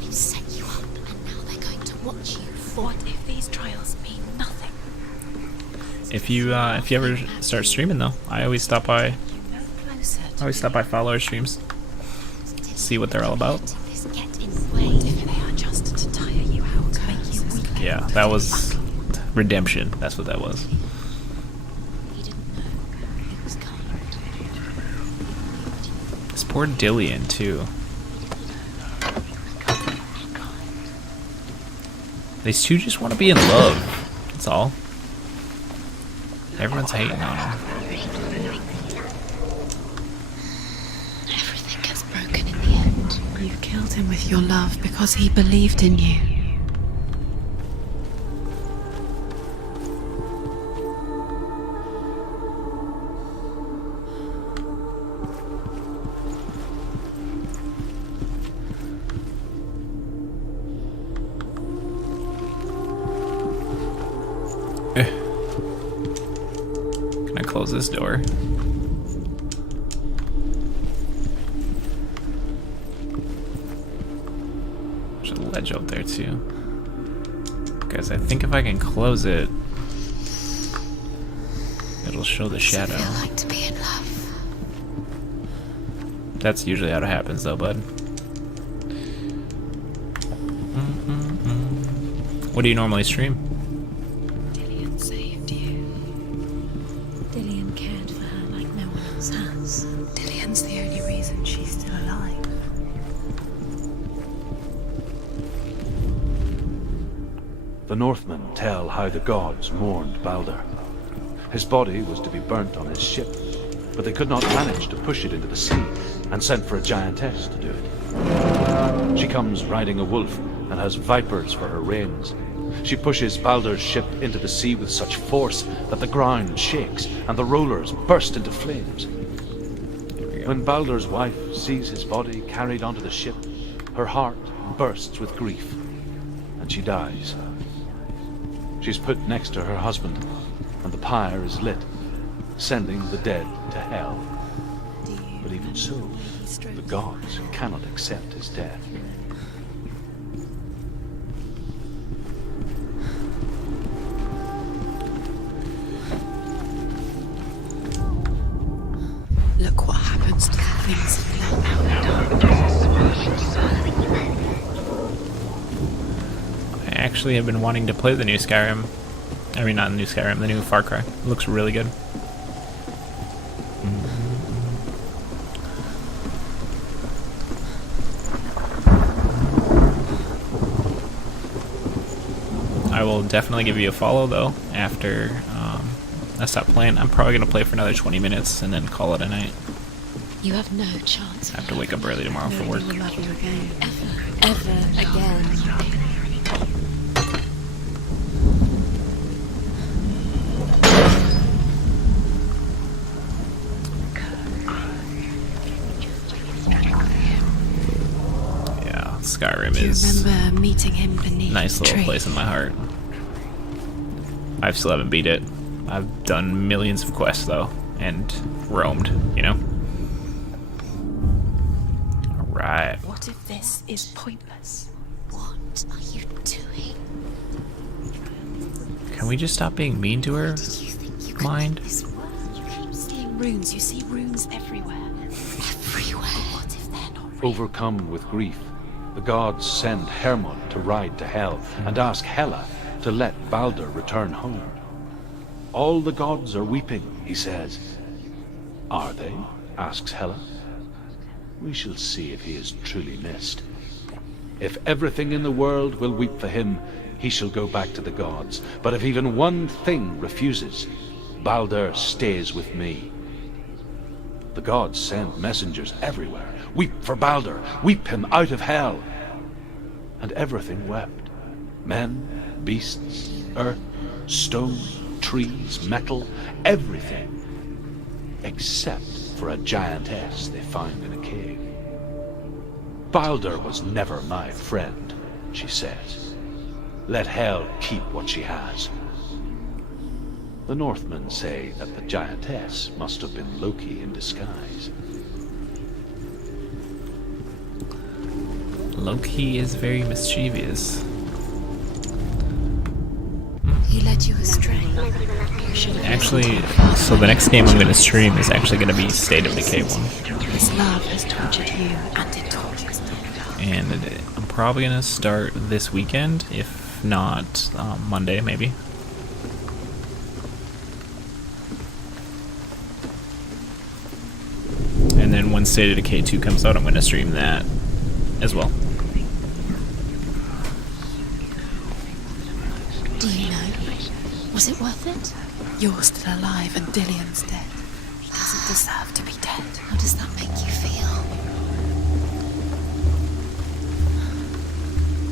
They've set you up, and now they're going to watch you. What if these trials mean nothing? If you ever start streaming though, I always stop by. Follower streams. See what they're all about. Get in the way. What if they are just to tire you out, make you weak? Yeah, that was redemption. That's what that was. He didn't know it was coming. This poor Dillian too. These two just want to be in love. That's all. Everyone's hating on him. Everything gets broken in the end. You killed him with your love because he believed in you. Can I close this door? There's a ledge up there too. Guys, I think if I can close it, it'll it'll show the shadow. I like to be in love. That's usually how it happens, though, bud. What do you normally stream? Dillian saved you. Dillian cared for her like no one else has. Dillian's the only reason she's still alive. The Northmen tell how the gods mourned Balder. His body was to be burnt on his ship, but they could not manage to push it into the sea, and sent for a giantess to do it. She comes riding a wolf and has vipers for her reins. She pushes Balder's ship into the sea with such force that the ground shakes and the rollers burst into flames. When Balder's wife sees his body carried onto the ship, her heart bursts with grief, and she dies. She's put next to her husband, and the pyre is lit, sending the dead to hell. But even so, the gods cannot accept his death. Look what happens to the things that I actually have been wanting to play the new Skyrim. I mean, not the new Skyrim, the new Far Cry. It looks really good. I will definitely give you a follow, though, after I stop playing. I'm probably going to play for another 20 minutes and then call it a night. you have no chance. I have to wake up early tomorrow for work. Nobody will love you again. Ever again. Skyrim Do you is remember meeting him beneath a nice the little tree? place in my heart. I still haven't beat it. I've done millions of quests though, and roamed, you know? Alright. What if this is pointless? What are you doing? Can we just stop being mean to her? Mind? This world? You keep seeing runes. You see runes everywhere. Everywhere. What if they're not real? Overcome with grief, the gods send Hermod to ride to Hell and ask Hela to let Balder return home. All the gods are weeping, he says. Are they? Asks Hela. We shall see if he is truly missed. If everything in the world will weep for him, he shall go back to the gods. But if even one thing refuses, Balder stays with me. The gods send messengers everywhere. Weep for Balder! Weep him out of hell! And everything wept. Men, beasts, earth, stone, trees, metal, everything. Except for a giantess they find in a cave. Balder was never my friend, she says. Let Hel keep what she has. The Northmen say that the giantess must have been Loki in disguise. Loki is very mischievous. He led you astray. Actually, so the next game I'm going to stream is actually going to be State of Decay 1. His love has tortured you, and it tortures me. And I'm probably going to start this weekend, if not Monday, maybe. And then when State of Decay 2 comes out, I'm going to stream that as well. Do you know? Was it worth it? You're still alive and Dillian's dead. He doesn't deserve to be dead. How does that make you feel?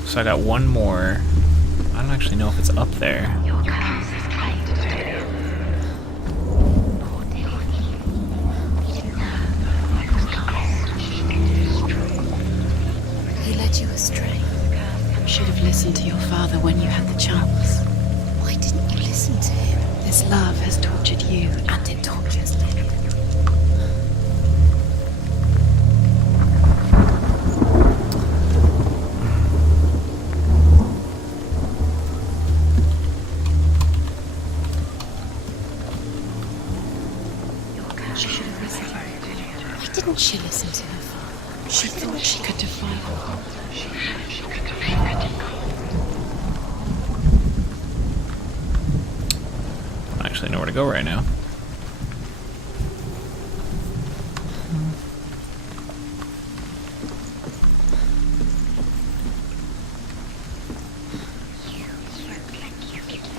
So I got one more. I don't actually know if it's up there. He led you astray. You should have listened to your father when you had the chance. Why didn't you listen to him? His love has tortured you, and it tortures me. She listened to her father. She thought she could defy him. I don't actually know where to go right now.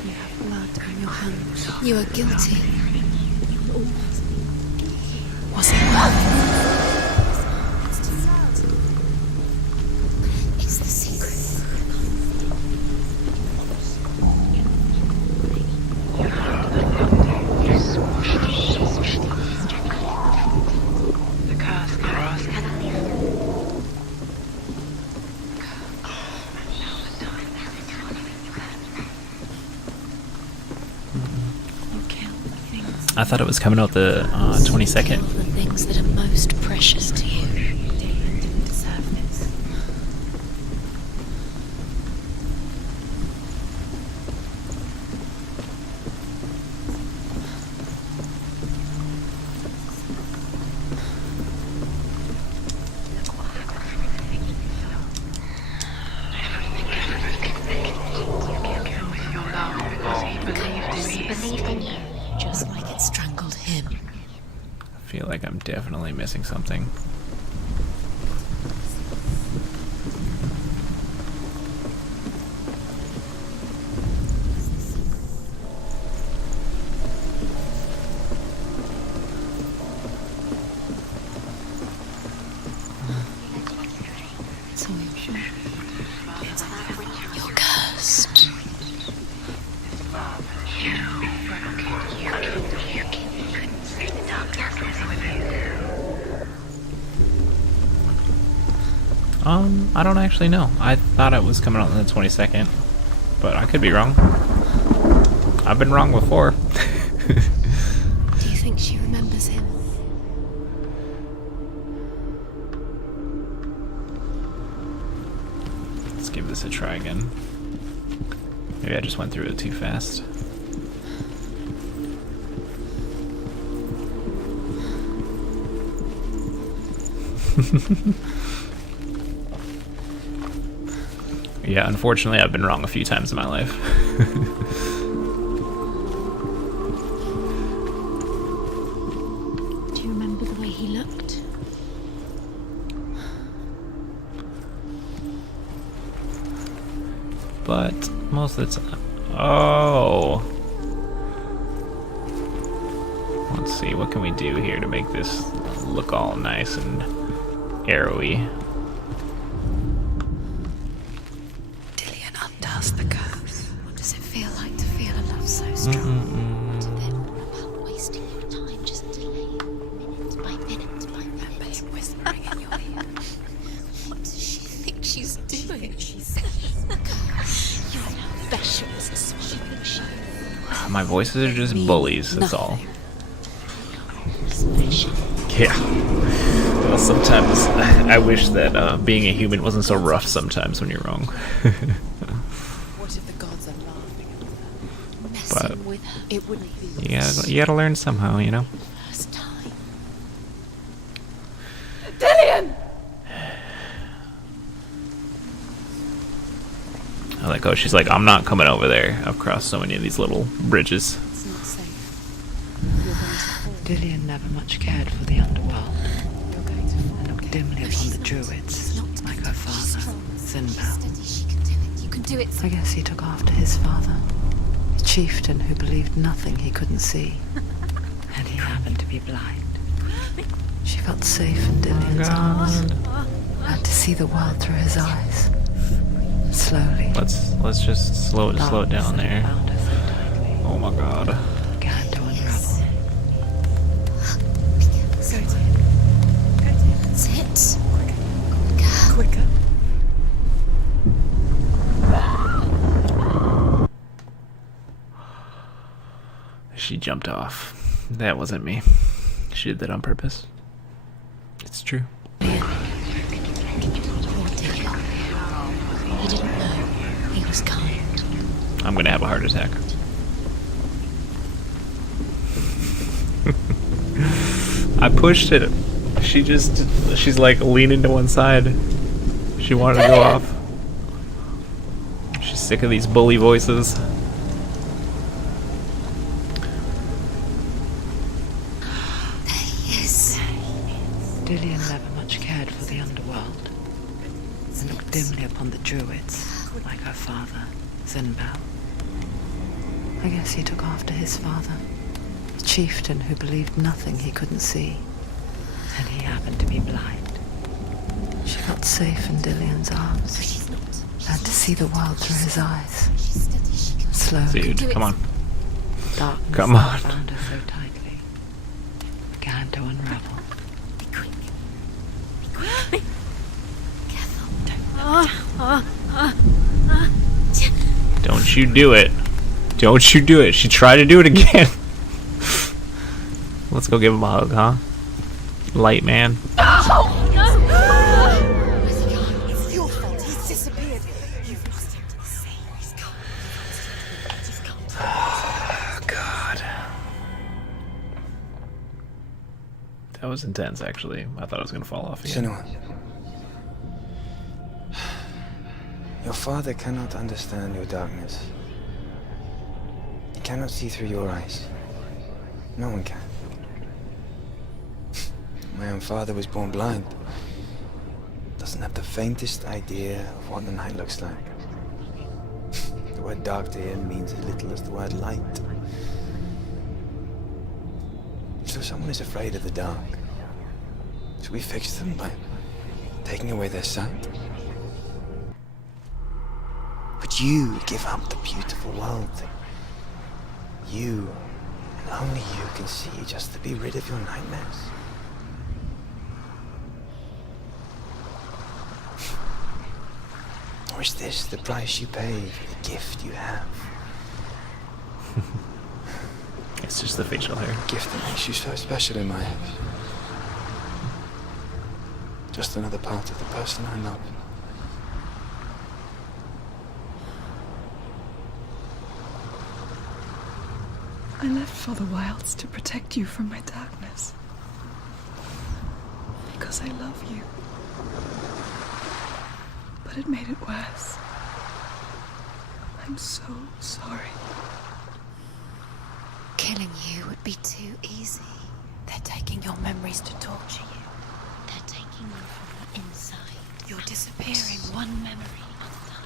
You have blood on your hands. You are guilty. Was it worth it? It's too loud. It's the secret. The curse cross. I thought it was coming out the 22nd. The things that are most precious to you. Didn't deserve this. Believed in you, just like it strangled him. I feel like I'm definitely missing something. So you're cursed. I don't actually know. I thought it was coming out on the 22nd, but I could be wrong. I've been wrong before. Do you think she remembers him? Let's give this a try again. Maybe I just went through it too fast. Yeah, unfortunately, I've been wrong a few times in my life. Do you remember the way he looked? But most of the time... Oh! Let's see, what can we do here to make this look all nice and arrowy? Undoes the curse. What does it feel like to feel a love so strong? To them about wasting your time, just delaying minute by minute by minute. Whispering in your ear. What does she think she's doing? She says, you're special as a swan. My voices are just bullies, that's all. Special. Yeah. Well, sometimes I wish that being a human wasn't so rough sometimes when you're wrong. What if the gods are laughing at her? Messing with her. It wouldn't be You gotta learn somehow, you know? First time. Dillian! I like, oh, she's like, I'm not coming over there. I've crossed so many of these little bridges. It's not safe. You're going to fall. Dillian never much cared for the underworld. You're going to fall. And looked dimly upon the druids, like her father, Sinbad. Steady, she can do it. You can do it. I guess he took after his father, a chieftain who believed nothing he couldn't see. And he happened to be blind. She felt safe in Dillian's arms. Had to see the world through his eyes. Slowly. Let's just slow it down there. Bound her so tightly. Oh my god. Began to unravel. Go to him. Go to him. That's it. Quicker. She jumped off. That wasn't me. She did that on purpose. It's true. Poor Dillian. He didn't know. He was kind. I'm gonna have a heart attack. I pushed it She's like leaning to one side. She wanted to go off. She's sick of these bully voices. Yes. Dillion never much cared for the underworld, and looked dimly upon the druids, like her father, Zinbel. I guess he took after his father, a chieftain who believed nothing he couldn't see, and he happened to be blind. She felt safe in Dillion's arms, learned to see the world through his eyes. Slowly, Dude, come on. darkness Come on. that bound her so tightly began to unravel. Don't you do it. Don't you do it. She tried to do it again. Let's go give him a hug, huh? Light man. It's your fault. He's disappeared. You've lost him to the sea. He's gone. He's gone. Oh, God. That was intense, actually. I thought I was going to fall off again. Senua. Your father cannot understand your darkness. He cannot see through your eyes. No one can. My own father was born blind. Doesn't have the faintest idea of what the night looks like. The word dark to him means as little as the word light. So someone is afraid of the dark. Should we fix them by taking away their sight? Would you give up the beautiful world that you, and only you, can see just to be rid of your nightmares? Or is this the price you pay for the gift you have? It's just the facial hair. A gift that makes you so special in my eyes. Just another part of the person I love. I left for the wilds to protect you from my darkness. Because I love you. But it made it worse. I'm so sorry. Killing you would be too easy. They're taking your memories to torture you. They're taking you from the inside. You're disappearing one memory at a time.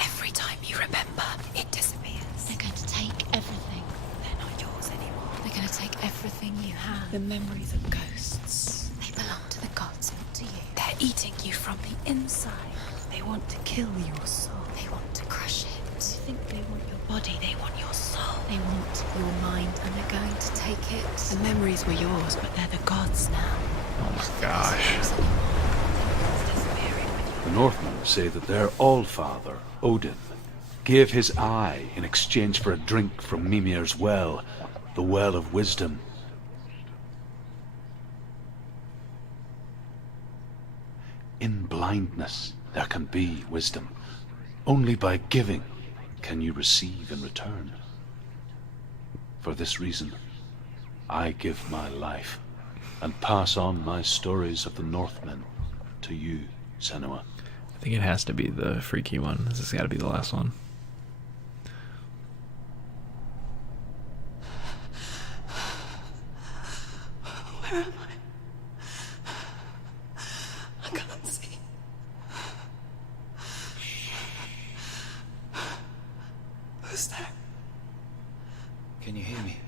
Every time you remember, it disappears. They're going to take everything. They're not yours anymore. They're going to take everything you have. The memories of ghosts. They belong to the gods, not to you. They're eating you from the inside. They want to kill your soul. They want to crush it. They think they want your body. They want your soul. They want your mind, and they're going to take it. The memories were yours, but they're the gods now. Oh my gosh. The Northmen say that their All-Father, Odin, gave his eye in exchange for a drink from Mimir's well, the Well of Wisdom. In blindness, there can be wisdom. Only by giving can you receive in return. For this reason, I give my life and pass on my stories of the Northmen to you, Senua. I think it has to be the freaky one. This has got to be the last one. Where am I? I can't see. Who's there? Can you hear me?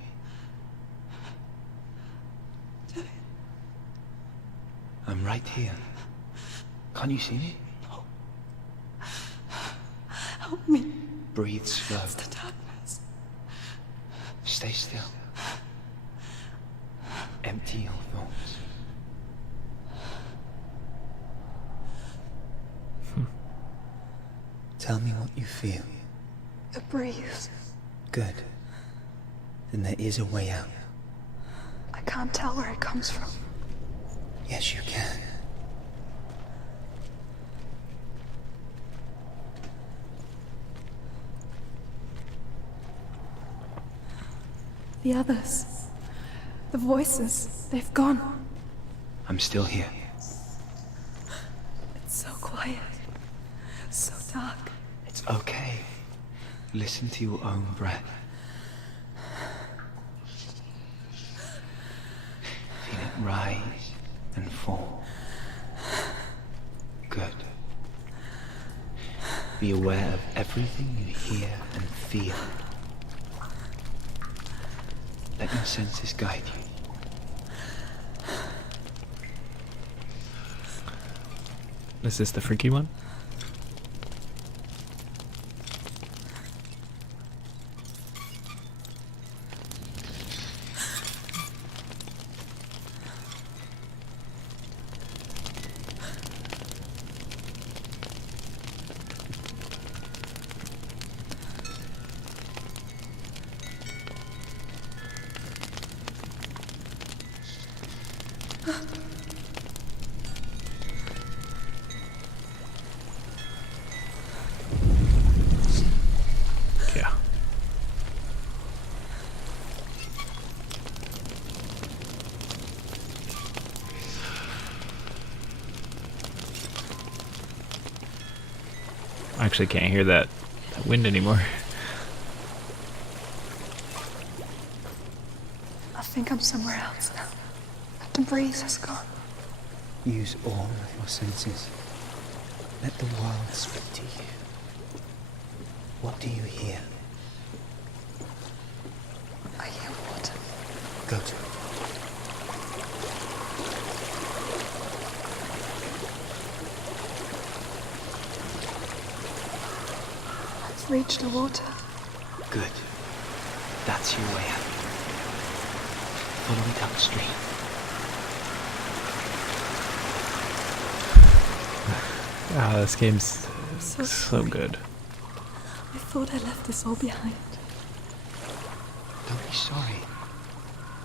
I'm right here. Can't you see me? Help me. Breathe slow. It's the darkness. Stay still. Empty your thoughts. Tell me what you feel. A breeze. Good. Then there is a way out. I can't tell where it comes from. Yes, you can. The others. The voices. They've gone. I'm still here. It's so quiet. So dark. It's okay. Listen to your own breath. Feel it rise and fall. Good. Be aware of everything you hear and feel. Let your senses guide you. Is this the freaky one? Yeah. I actually can't hear that wind anymore. I think I'm somewhere else now. The breeze has gone. Use all of your senses. Let the world speak to you. What do you hear? I hear water. Go to it. I've reached the water. Good. That's your way out. Follow it upstream. Ah, this game's So so good. I thought I left this all behind. Don't be sorry.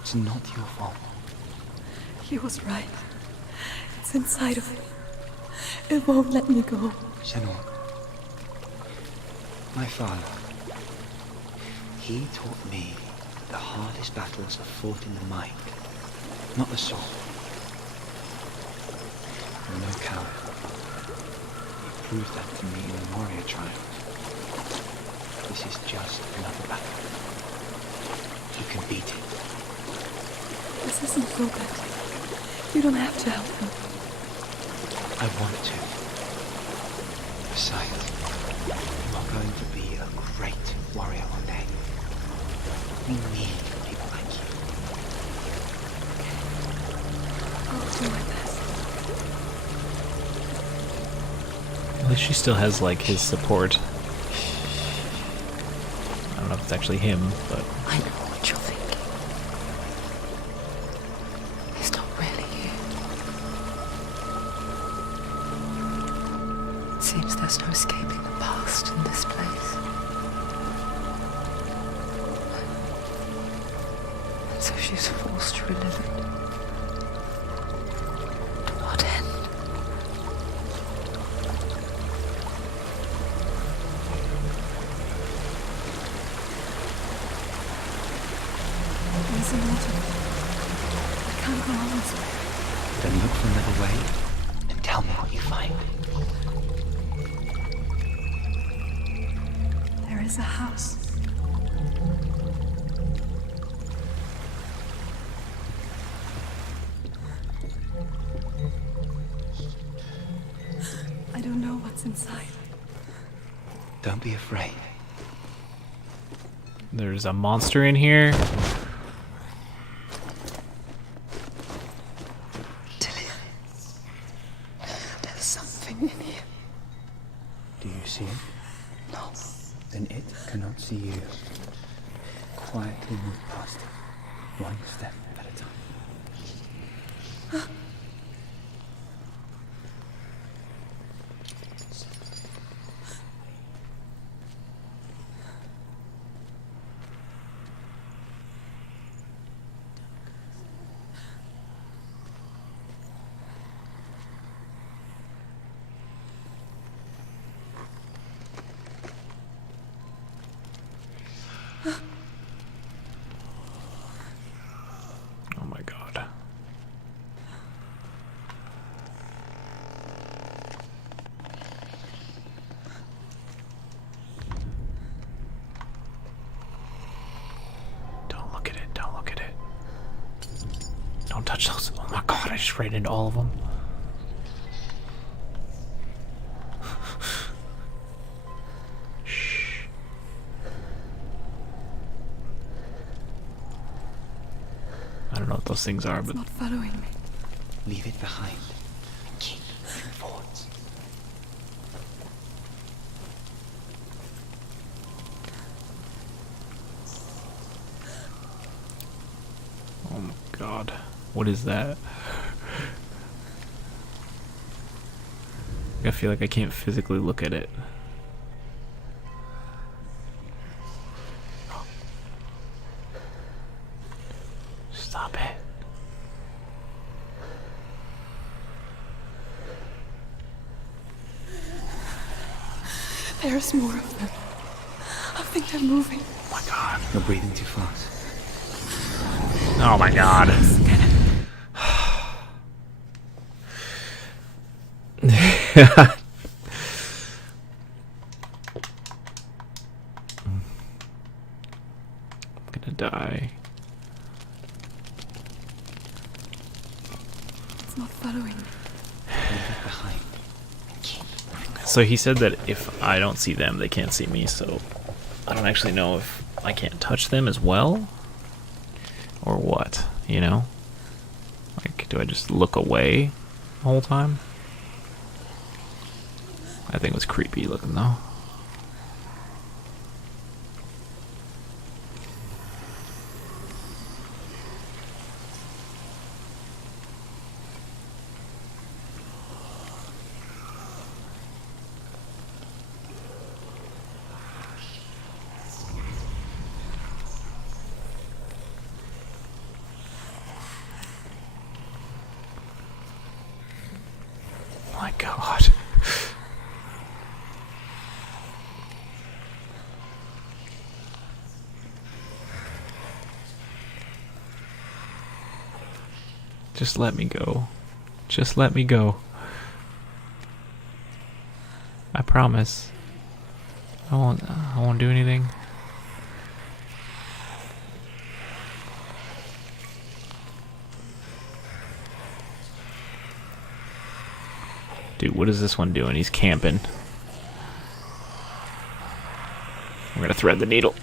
It's not your fault. He was right. It's inside of me. It won't let me go. Senua. My father. He taught me that the hardest battles are fought in the mind, not the soul. I'm no coward. He proved that to me in the warrior trial. This is just another battle. You can beat it. This isn't so bad. You don't have to help me. I want to. Besides, you are going to be a great warrior one day. We need people like you. I'll do my best. At least she still has like his support. I don't know if it's actually him, but I know what you're thinking. He's not really here. It seems there's no escaping the past in this place. And so she's forced to relive it. To what end? There's a water. I can't go on this way. Then look for another way and tell me what you find. There is a house. I don't know what's inside. Don't be afraid. there's a monster in here. There's something in here. Do you see it? No. Then it cannot see you. Quietly move past it, one step at a time. Oh my god. look at it. Don't touch those. Oh my god, I just ran into all of them. Shh. I don't know what those things are, but Not following me. Leave it behind and keep moving forwards. oh my god. What is that? I feel like I can't physically look at it. Stop it. There's more of them. I think they're moving. Oh my god. You're breathing too fast. Oh my god. I'm gonna die. It's not following me. Leave it behind and keep moving. So he said that if I don't see them, they can't see me, so I don't actually know if I can't touch them as well? Or what, you know? Like, do I just look away the whole time? I think it was creepy looking though. My god. Just let me go. Just let me go. I promise. I won't do anything. Dude, what is this one doing? He's camping. We're gonna thread the needle.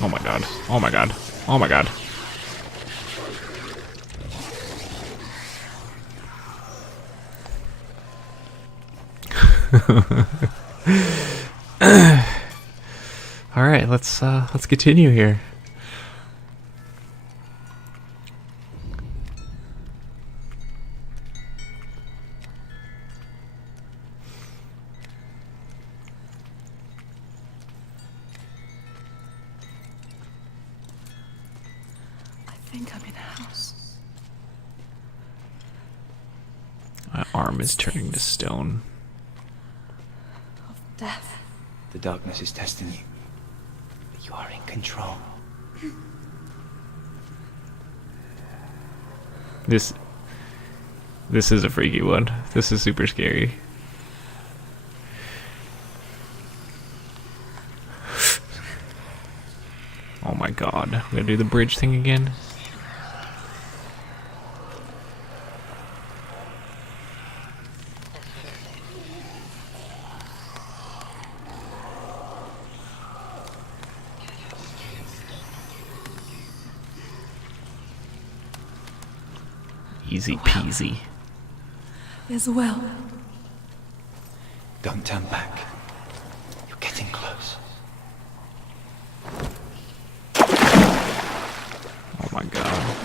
Oh my god. Oh my god. Oh my god. All right, let's continue here. I think I'm in a house. My arm is turning to stone. Of death. The darkness is testing you. But you are in control. This is a freaky one. This is super scary. Oh my god. I'm gonna do the bridge thing again. Easy peasy. There's a well. Don't turn back. You're getting close. Oh my god.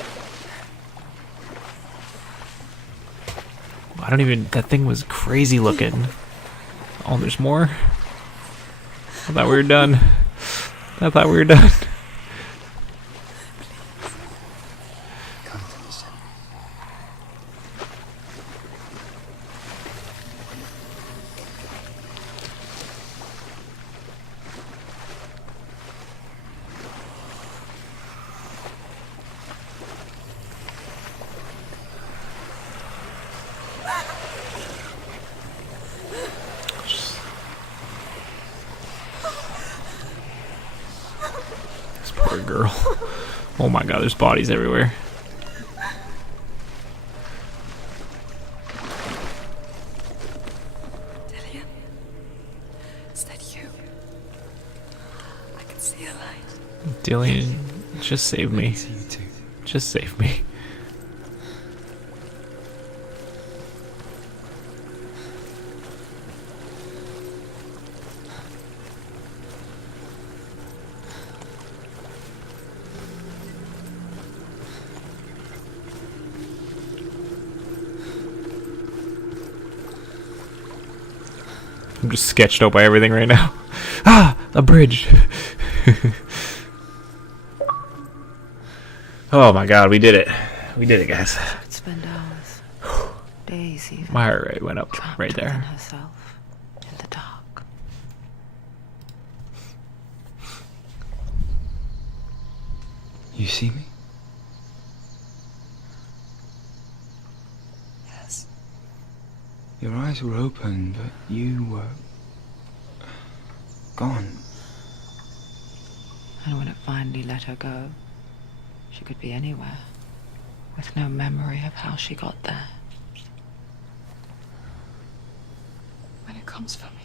I don't even... That thing was crazy looking. Oh, there's more? I thought we were done. I thought we were done. Come to the center. girl. Oh my god, there's bodies everywhere. Dillian, is that you? I can see a light. Dillian, just save me. Just save me. I'm just sketched out by everything right now. Ah, a bridge. Oh my god, we did it. We did it, guys. She'd spend hours, days even. My heart rate went up trapped right within there. herself, in the dark. You see me? Yes. Your eyes were open, but you were gone. And when it finally let her go, she could be anywhere, with no memory of how she got there. When it comes for me,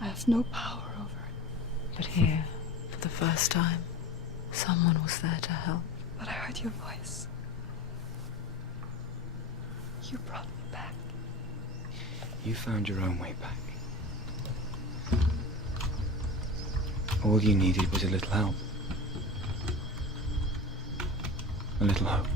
I have no power over it. But here, for the first time, someone was there to help. But I heard your voice. You brought me back. You found your own way back. All you needed was a little help. A little hope.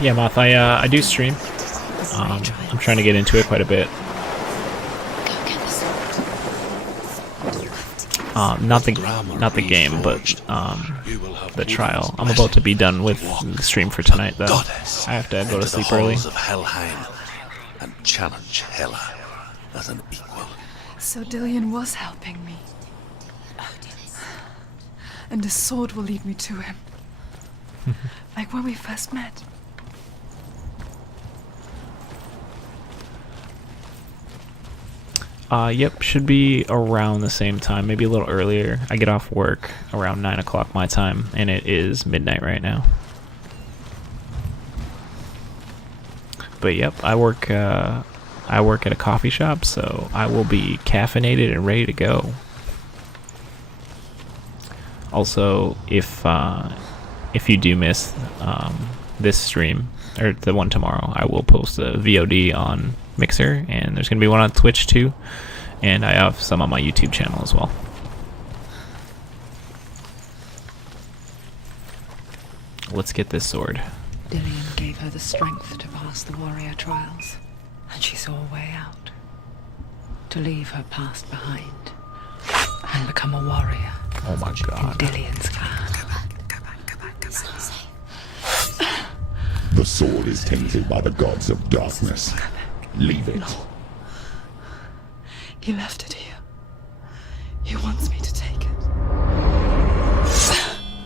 Yeah, Moth, I do stream. I'm trying to get into it quite a bit. Not the game, but the trial. I'm about to be done with the stream for tonight, though. I have to go to sleep early. Of Helheim and challenge Hela as an equal. So Dillian was helping me. And the sword will lead me to him. Like when we first met. Yep, should be around the same time, maybe a little earlier. I get off work around 9 o'clock my time, and it is midnight right now. But yep, I work at a coffee shop, so I will be caffeinated and ready to go. Also, if you do miss this stream or the one tomorrow, I will post a VOD on Mixer, and there's gonna be one on Twitch too, and I have some on my YouTube channel as well. Let's get this sword. Dillian gave her the strength to pass the warrior trials, and she saw a way out. To leave her past behind and become a warrior. Oh my god. In Dillian's clan. Go back. It's not safe. The sword is tainted by the gods of darkness. Leave it. No. He left it here. He wants me to take it.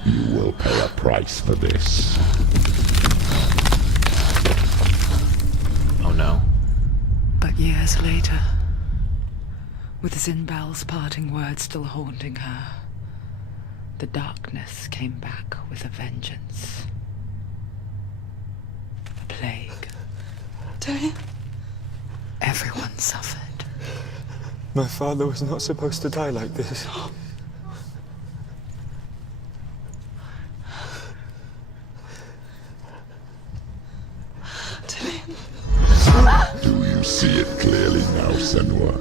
You will pay a price for this. Oh no. But years later, with Zinbal's parting words still haunting her, the darkness came back with a vengeance. A plague. Dillian? Everyone suffered. My father was not supposed to die like this. Do you see it clearly now, Senua?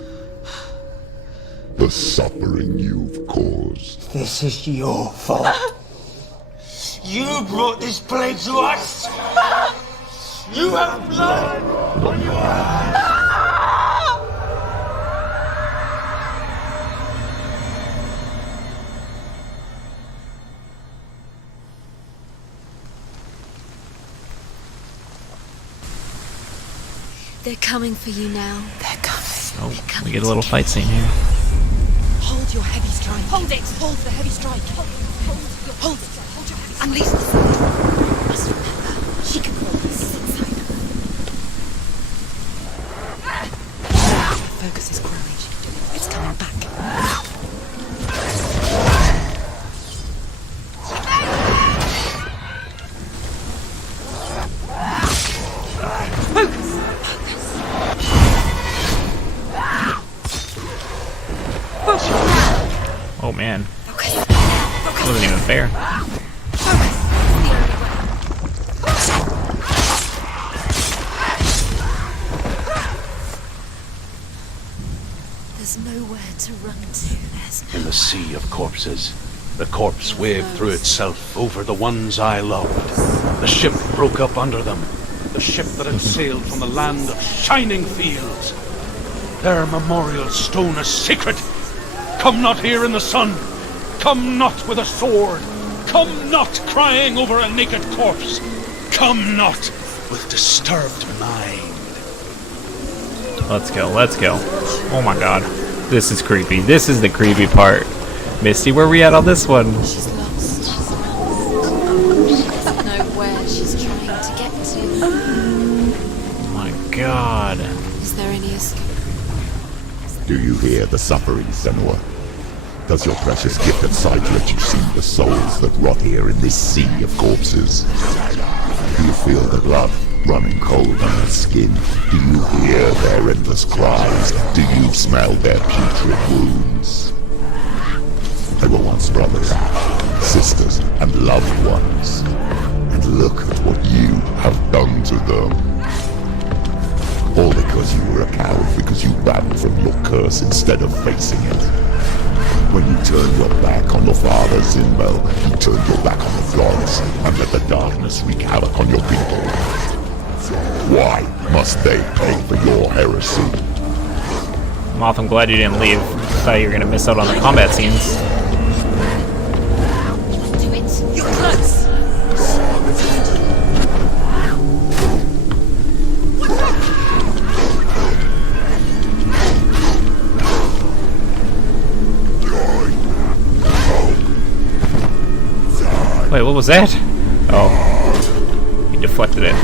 The suffering you've caused. This is your fault. You brought this plague to us. You have blood on your hands. They're coming for you now. They're coming. Oh, we get a little fight scene here. Hold your heavy strike. Hold it. Hold the heavy strike. Hold it. Hold it. Unleash the sword. You must remember. She can hold this inside her. Focus is growing. It's coming back. Oh man. Wasn't even fair. There's nowhere to run to. In the sea of corpses, the corpse waved through itself over the ones I loved. The ship broke up under them. The ship that had sailed from the land of shining fields. Their memorial stone is sacred. Come not here in the sun. Come not with a sword. Come not crying over a naked corpse. Come not with disturbed mind. Let's go, let's go. Oh my god. This is creepy. This is the creepy part. Misty, where are we at on this one? She's lost. She doesn't know where she's trying to get to. Oh my god. Is there any escape? Do you hear the suffering, Senua? Does your precious gift of sight let you see the souls that rot here in this sea of corpses? Do you feel the blood running cold on their skin? Do you hear their endless cries? Do you smell their putrid wounds? They were once brothers, sisters, and loved ones. And look at what you have done to them. All because you were a coward, because you ran from your curse instead of facing it. When you turned your back on your father, Zinbel, you turned your back on the gods and let the darkness wreak havoc on your people. Why must they pay for your heresy? Moth, I'm glad you didn't leave. I thought you were gonna miss out on the combat scenes. Do it. You're close. Wait, what was that? Oh. He deflected it.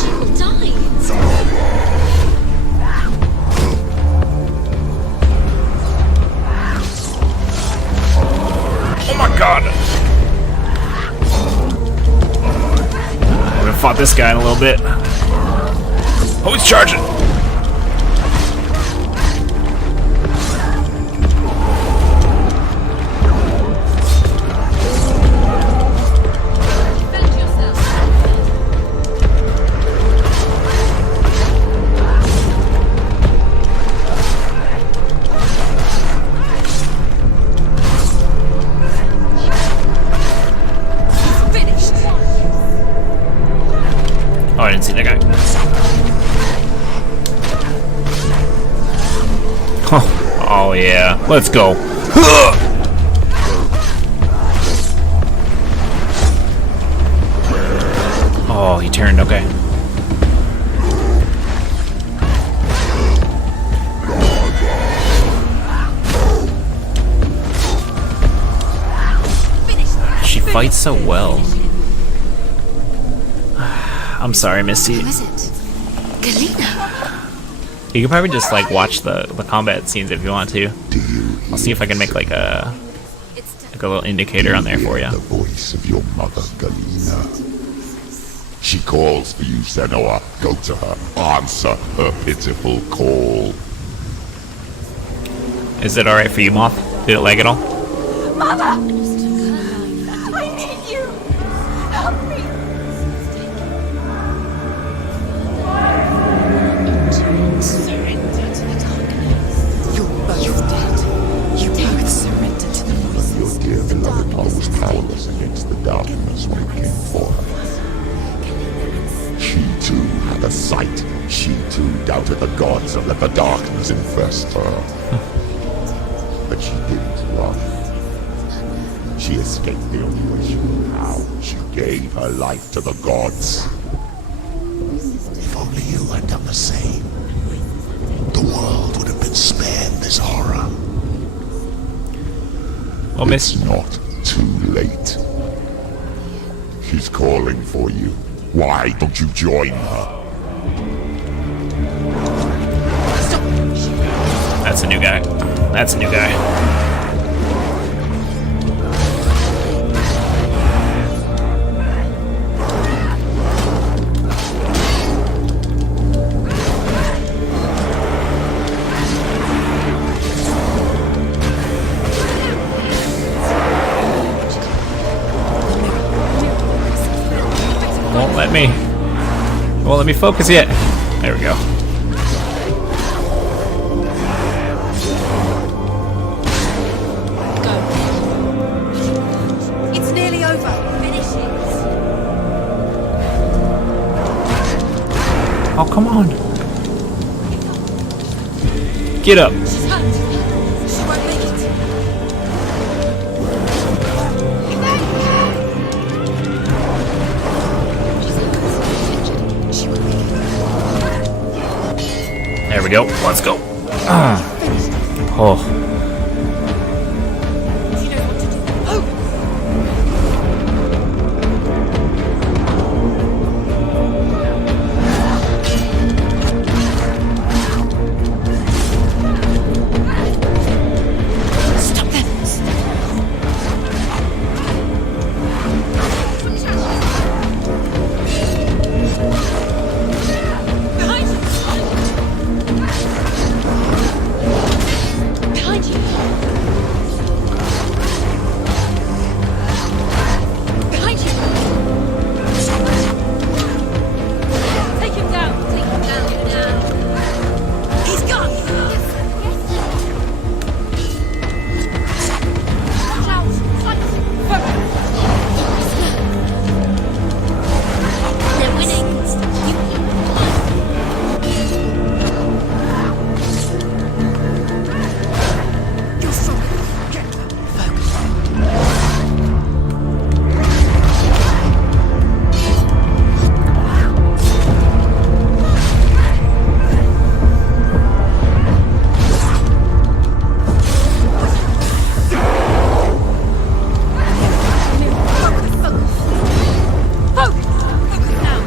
She'll die. Oh my god! I haven't fought this guy in a little bit. Oh, he's charging! Oh, I didn't see that guy. Oh yeah, let's go. Oh, he turned, okay. She fights so well. I'm sorry, Misty. Who is it? Galena. You can probably just like watch the combat scenes if you want to. I'll see if I can make like a little indicator on there for you. The voice of your mother, Galena. She calls for you, Senua. Go to her. Answer her pitiful call. Is it alright for you, Moth? Did it lag at all? Mother! I need you! Help me! Surrender to the darkness. You're both dead. You both surrender to the voices. Your dear beloved mother was powerless against the darkness when it came for her. She too had a sight. She too doubted the gods and let the darkness infest her. But she didn't run. She escaped the only way she knew how. She gave her life to the gods. If only you had done the same, the world would have been spared this horror. Well, Miss, it's not too late. She's calling for you. Why don't you join her? That's a new guy. That's a new guy. Won't let me focus yet. There we go. Go. It's nearly over. Finish it. Oh, come on. Get up. She's hurt. She won't make it. She won't make it. There we go. Let's go. Oh. You know what to do. Oh! Stop them! Behind you! Behind you! Behind you! Take him down! Take him down now! He's gone! Watch out! They're winning! You're strong. Get focused. Focus now.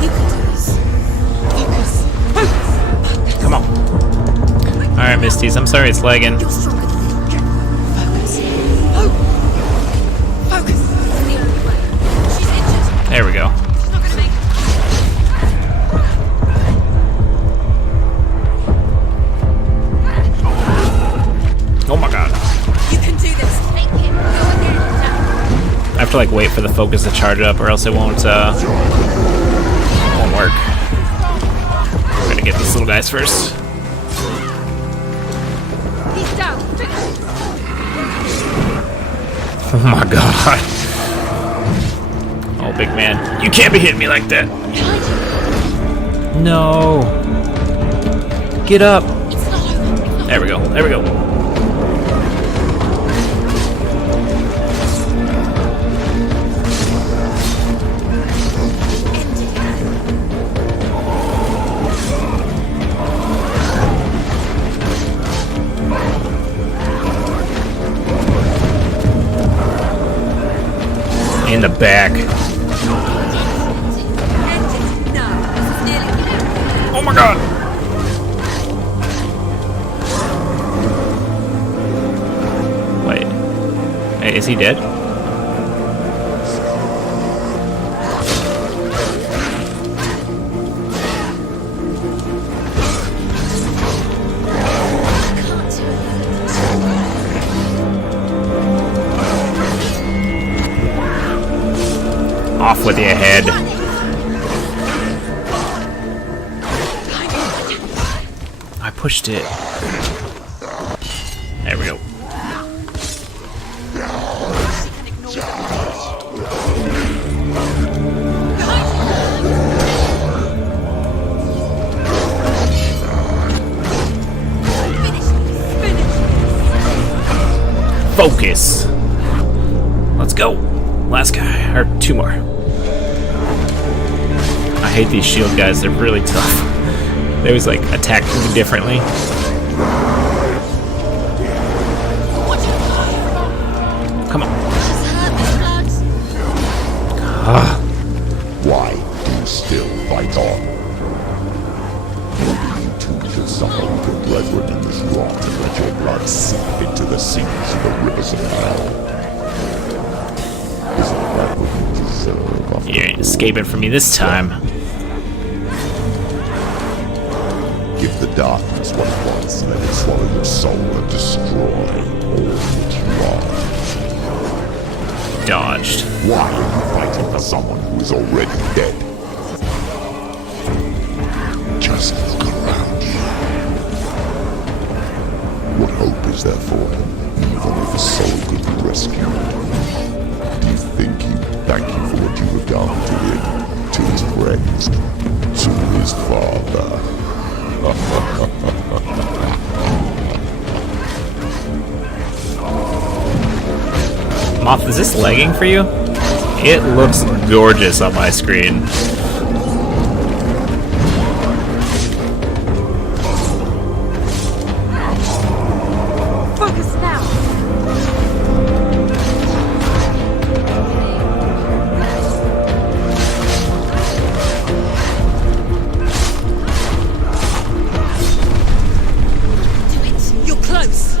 You can do this. Focus. Come on. Alright, Misties. I'm sorry it's lagging. You're stronger than me. Focus. Focus. It's the only way. She's injured. There we go. She's not gonna make it. Oh my god. You can do this. Take him. Go again. I have to like wait for the focus to charge up or else it won't work. I'm gonna get these little guys first. He's down. Finish. Oh my god. Oh, big man. You can't be hitting me like that. Behind you. No. Get up. It's not over. There we go. There we go. In the back. Oh my god. Wait. Hey, is he dead? Off with your head. I pushed it. There we go. Focus. Let's go. Last guy, or two more. I hate these shield guys, they're really tough. They always like attack differently. Come on. sink into the seas of the rivers of hell. Isn't that what you deserve after You ain't escaping from me this time. Give the darkness what it wants, let it swallow your soul and destroy all that you are. Dodged. Why are you fighting for someone who is already dead? Just look around you. What hope is there for him, even if his soul could be rescued? Do you think he'd thank you for what you have done to him, to his friends, to his father? Moth, is this lagging for you? It looks gorgeous on my screen. Focus now. Do it. You're close.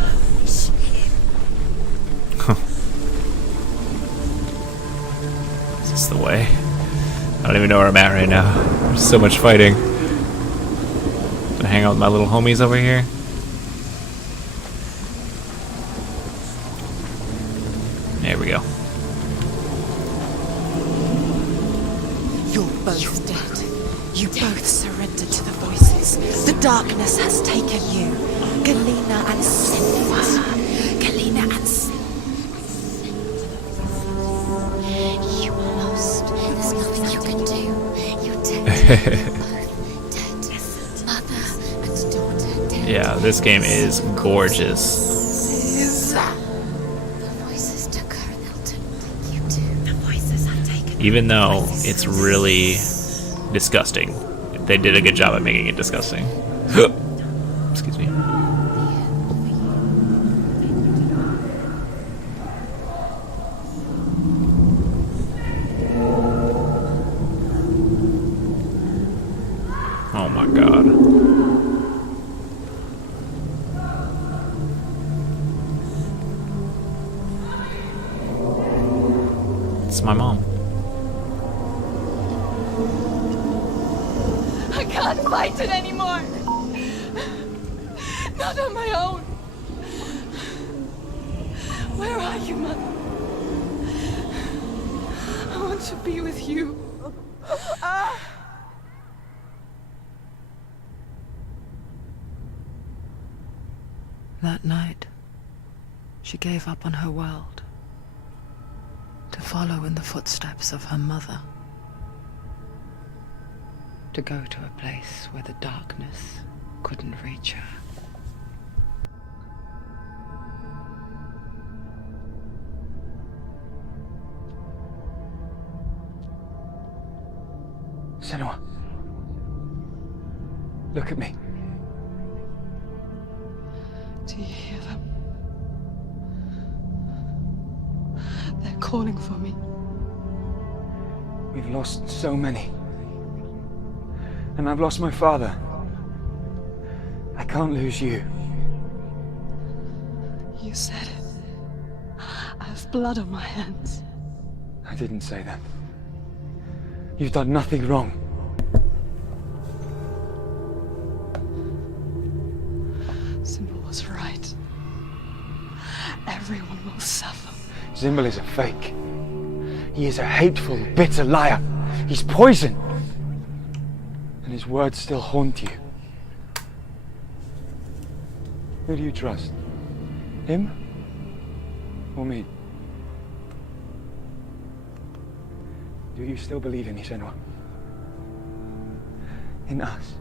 Is this the way? I don't even know where I'm at right now. There's so much fighting. Gonna hang out with my little homies over here. There we go. You're both dead. You both surrendered to the voices. The darkness has taken you. Galena and Senua. Galena and You are lost. There's nothing you can do. You're dead. Both dead. Mother and daughter dead. Yeah, this game is gorgeous. The voices took her and they'll take you too. The voices have taken Even though it's really disgusting, they did a good job at making it disgusting. Excuse me. Oh my god. It's my mom. I can't fight it anymore. Not on my own. Where are you, Mother? I want to be with you. That night, she gave up on her world to follow in the footsteps of her mother, to go to a place where the darkness couldn't reach her. Senua. Look at me. Do you hear them? They're calling for me. We've lost so many. And I've lost my father. I can't lose you. You said it. I have blood on my hands. I didn't say that. You've done nothing wrong. Symbol was right. Everyone will suffer. Zimbel is a fake. He is a hateful, bitter liar. He's poison. And his words still haunt you. Who do you trust? Him? Or me? Do you still believe in me, Senua? In us?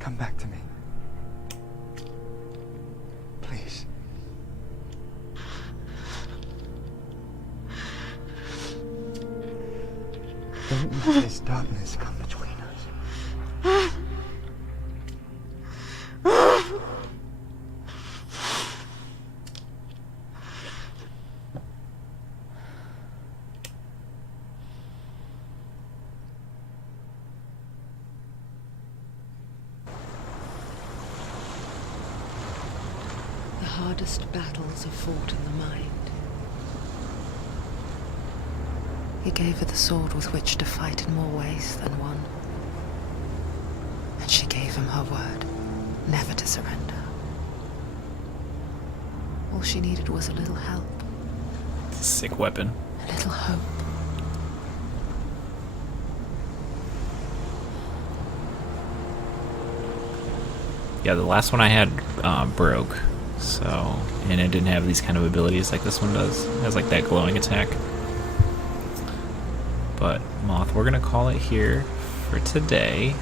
Come back to me. Please. Don't let this darkness come between us. hardest battles are fought in the mind. He gave her the sword with which to fight in more ways than one. And she gave him her word, never to surrender. All she needed was a little help. It's a sick weapon. A little hope. Yeah, the last one I had broke, so, and it didn't have these kind of abilities like this one does. It has like that glowing attack. But Moth, we're gonna call it here for today.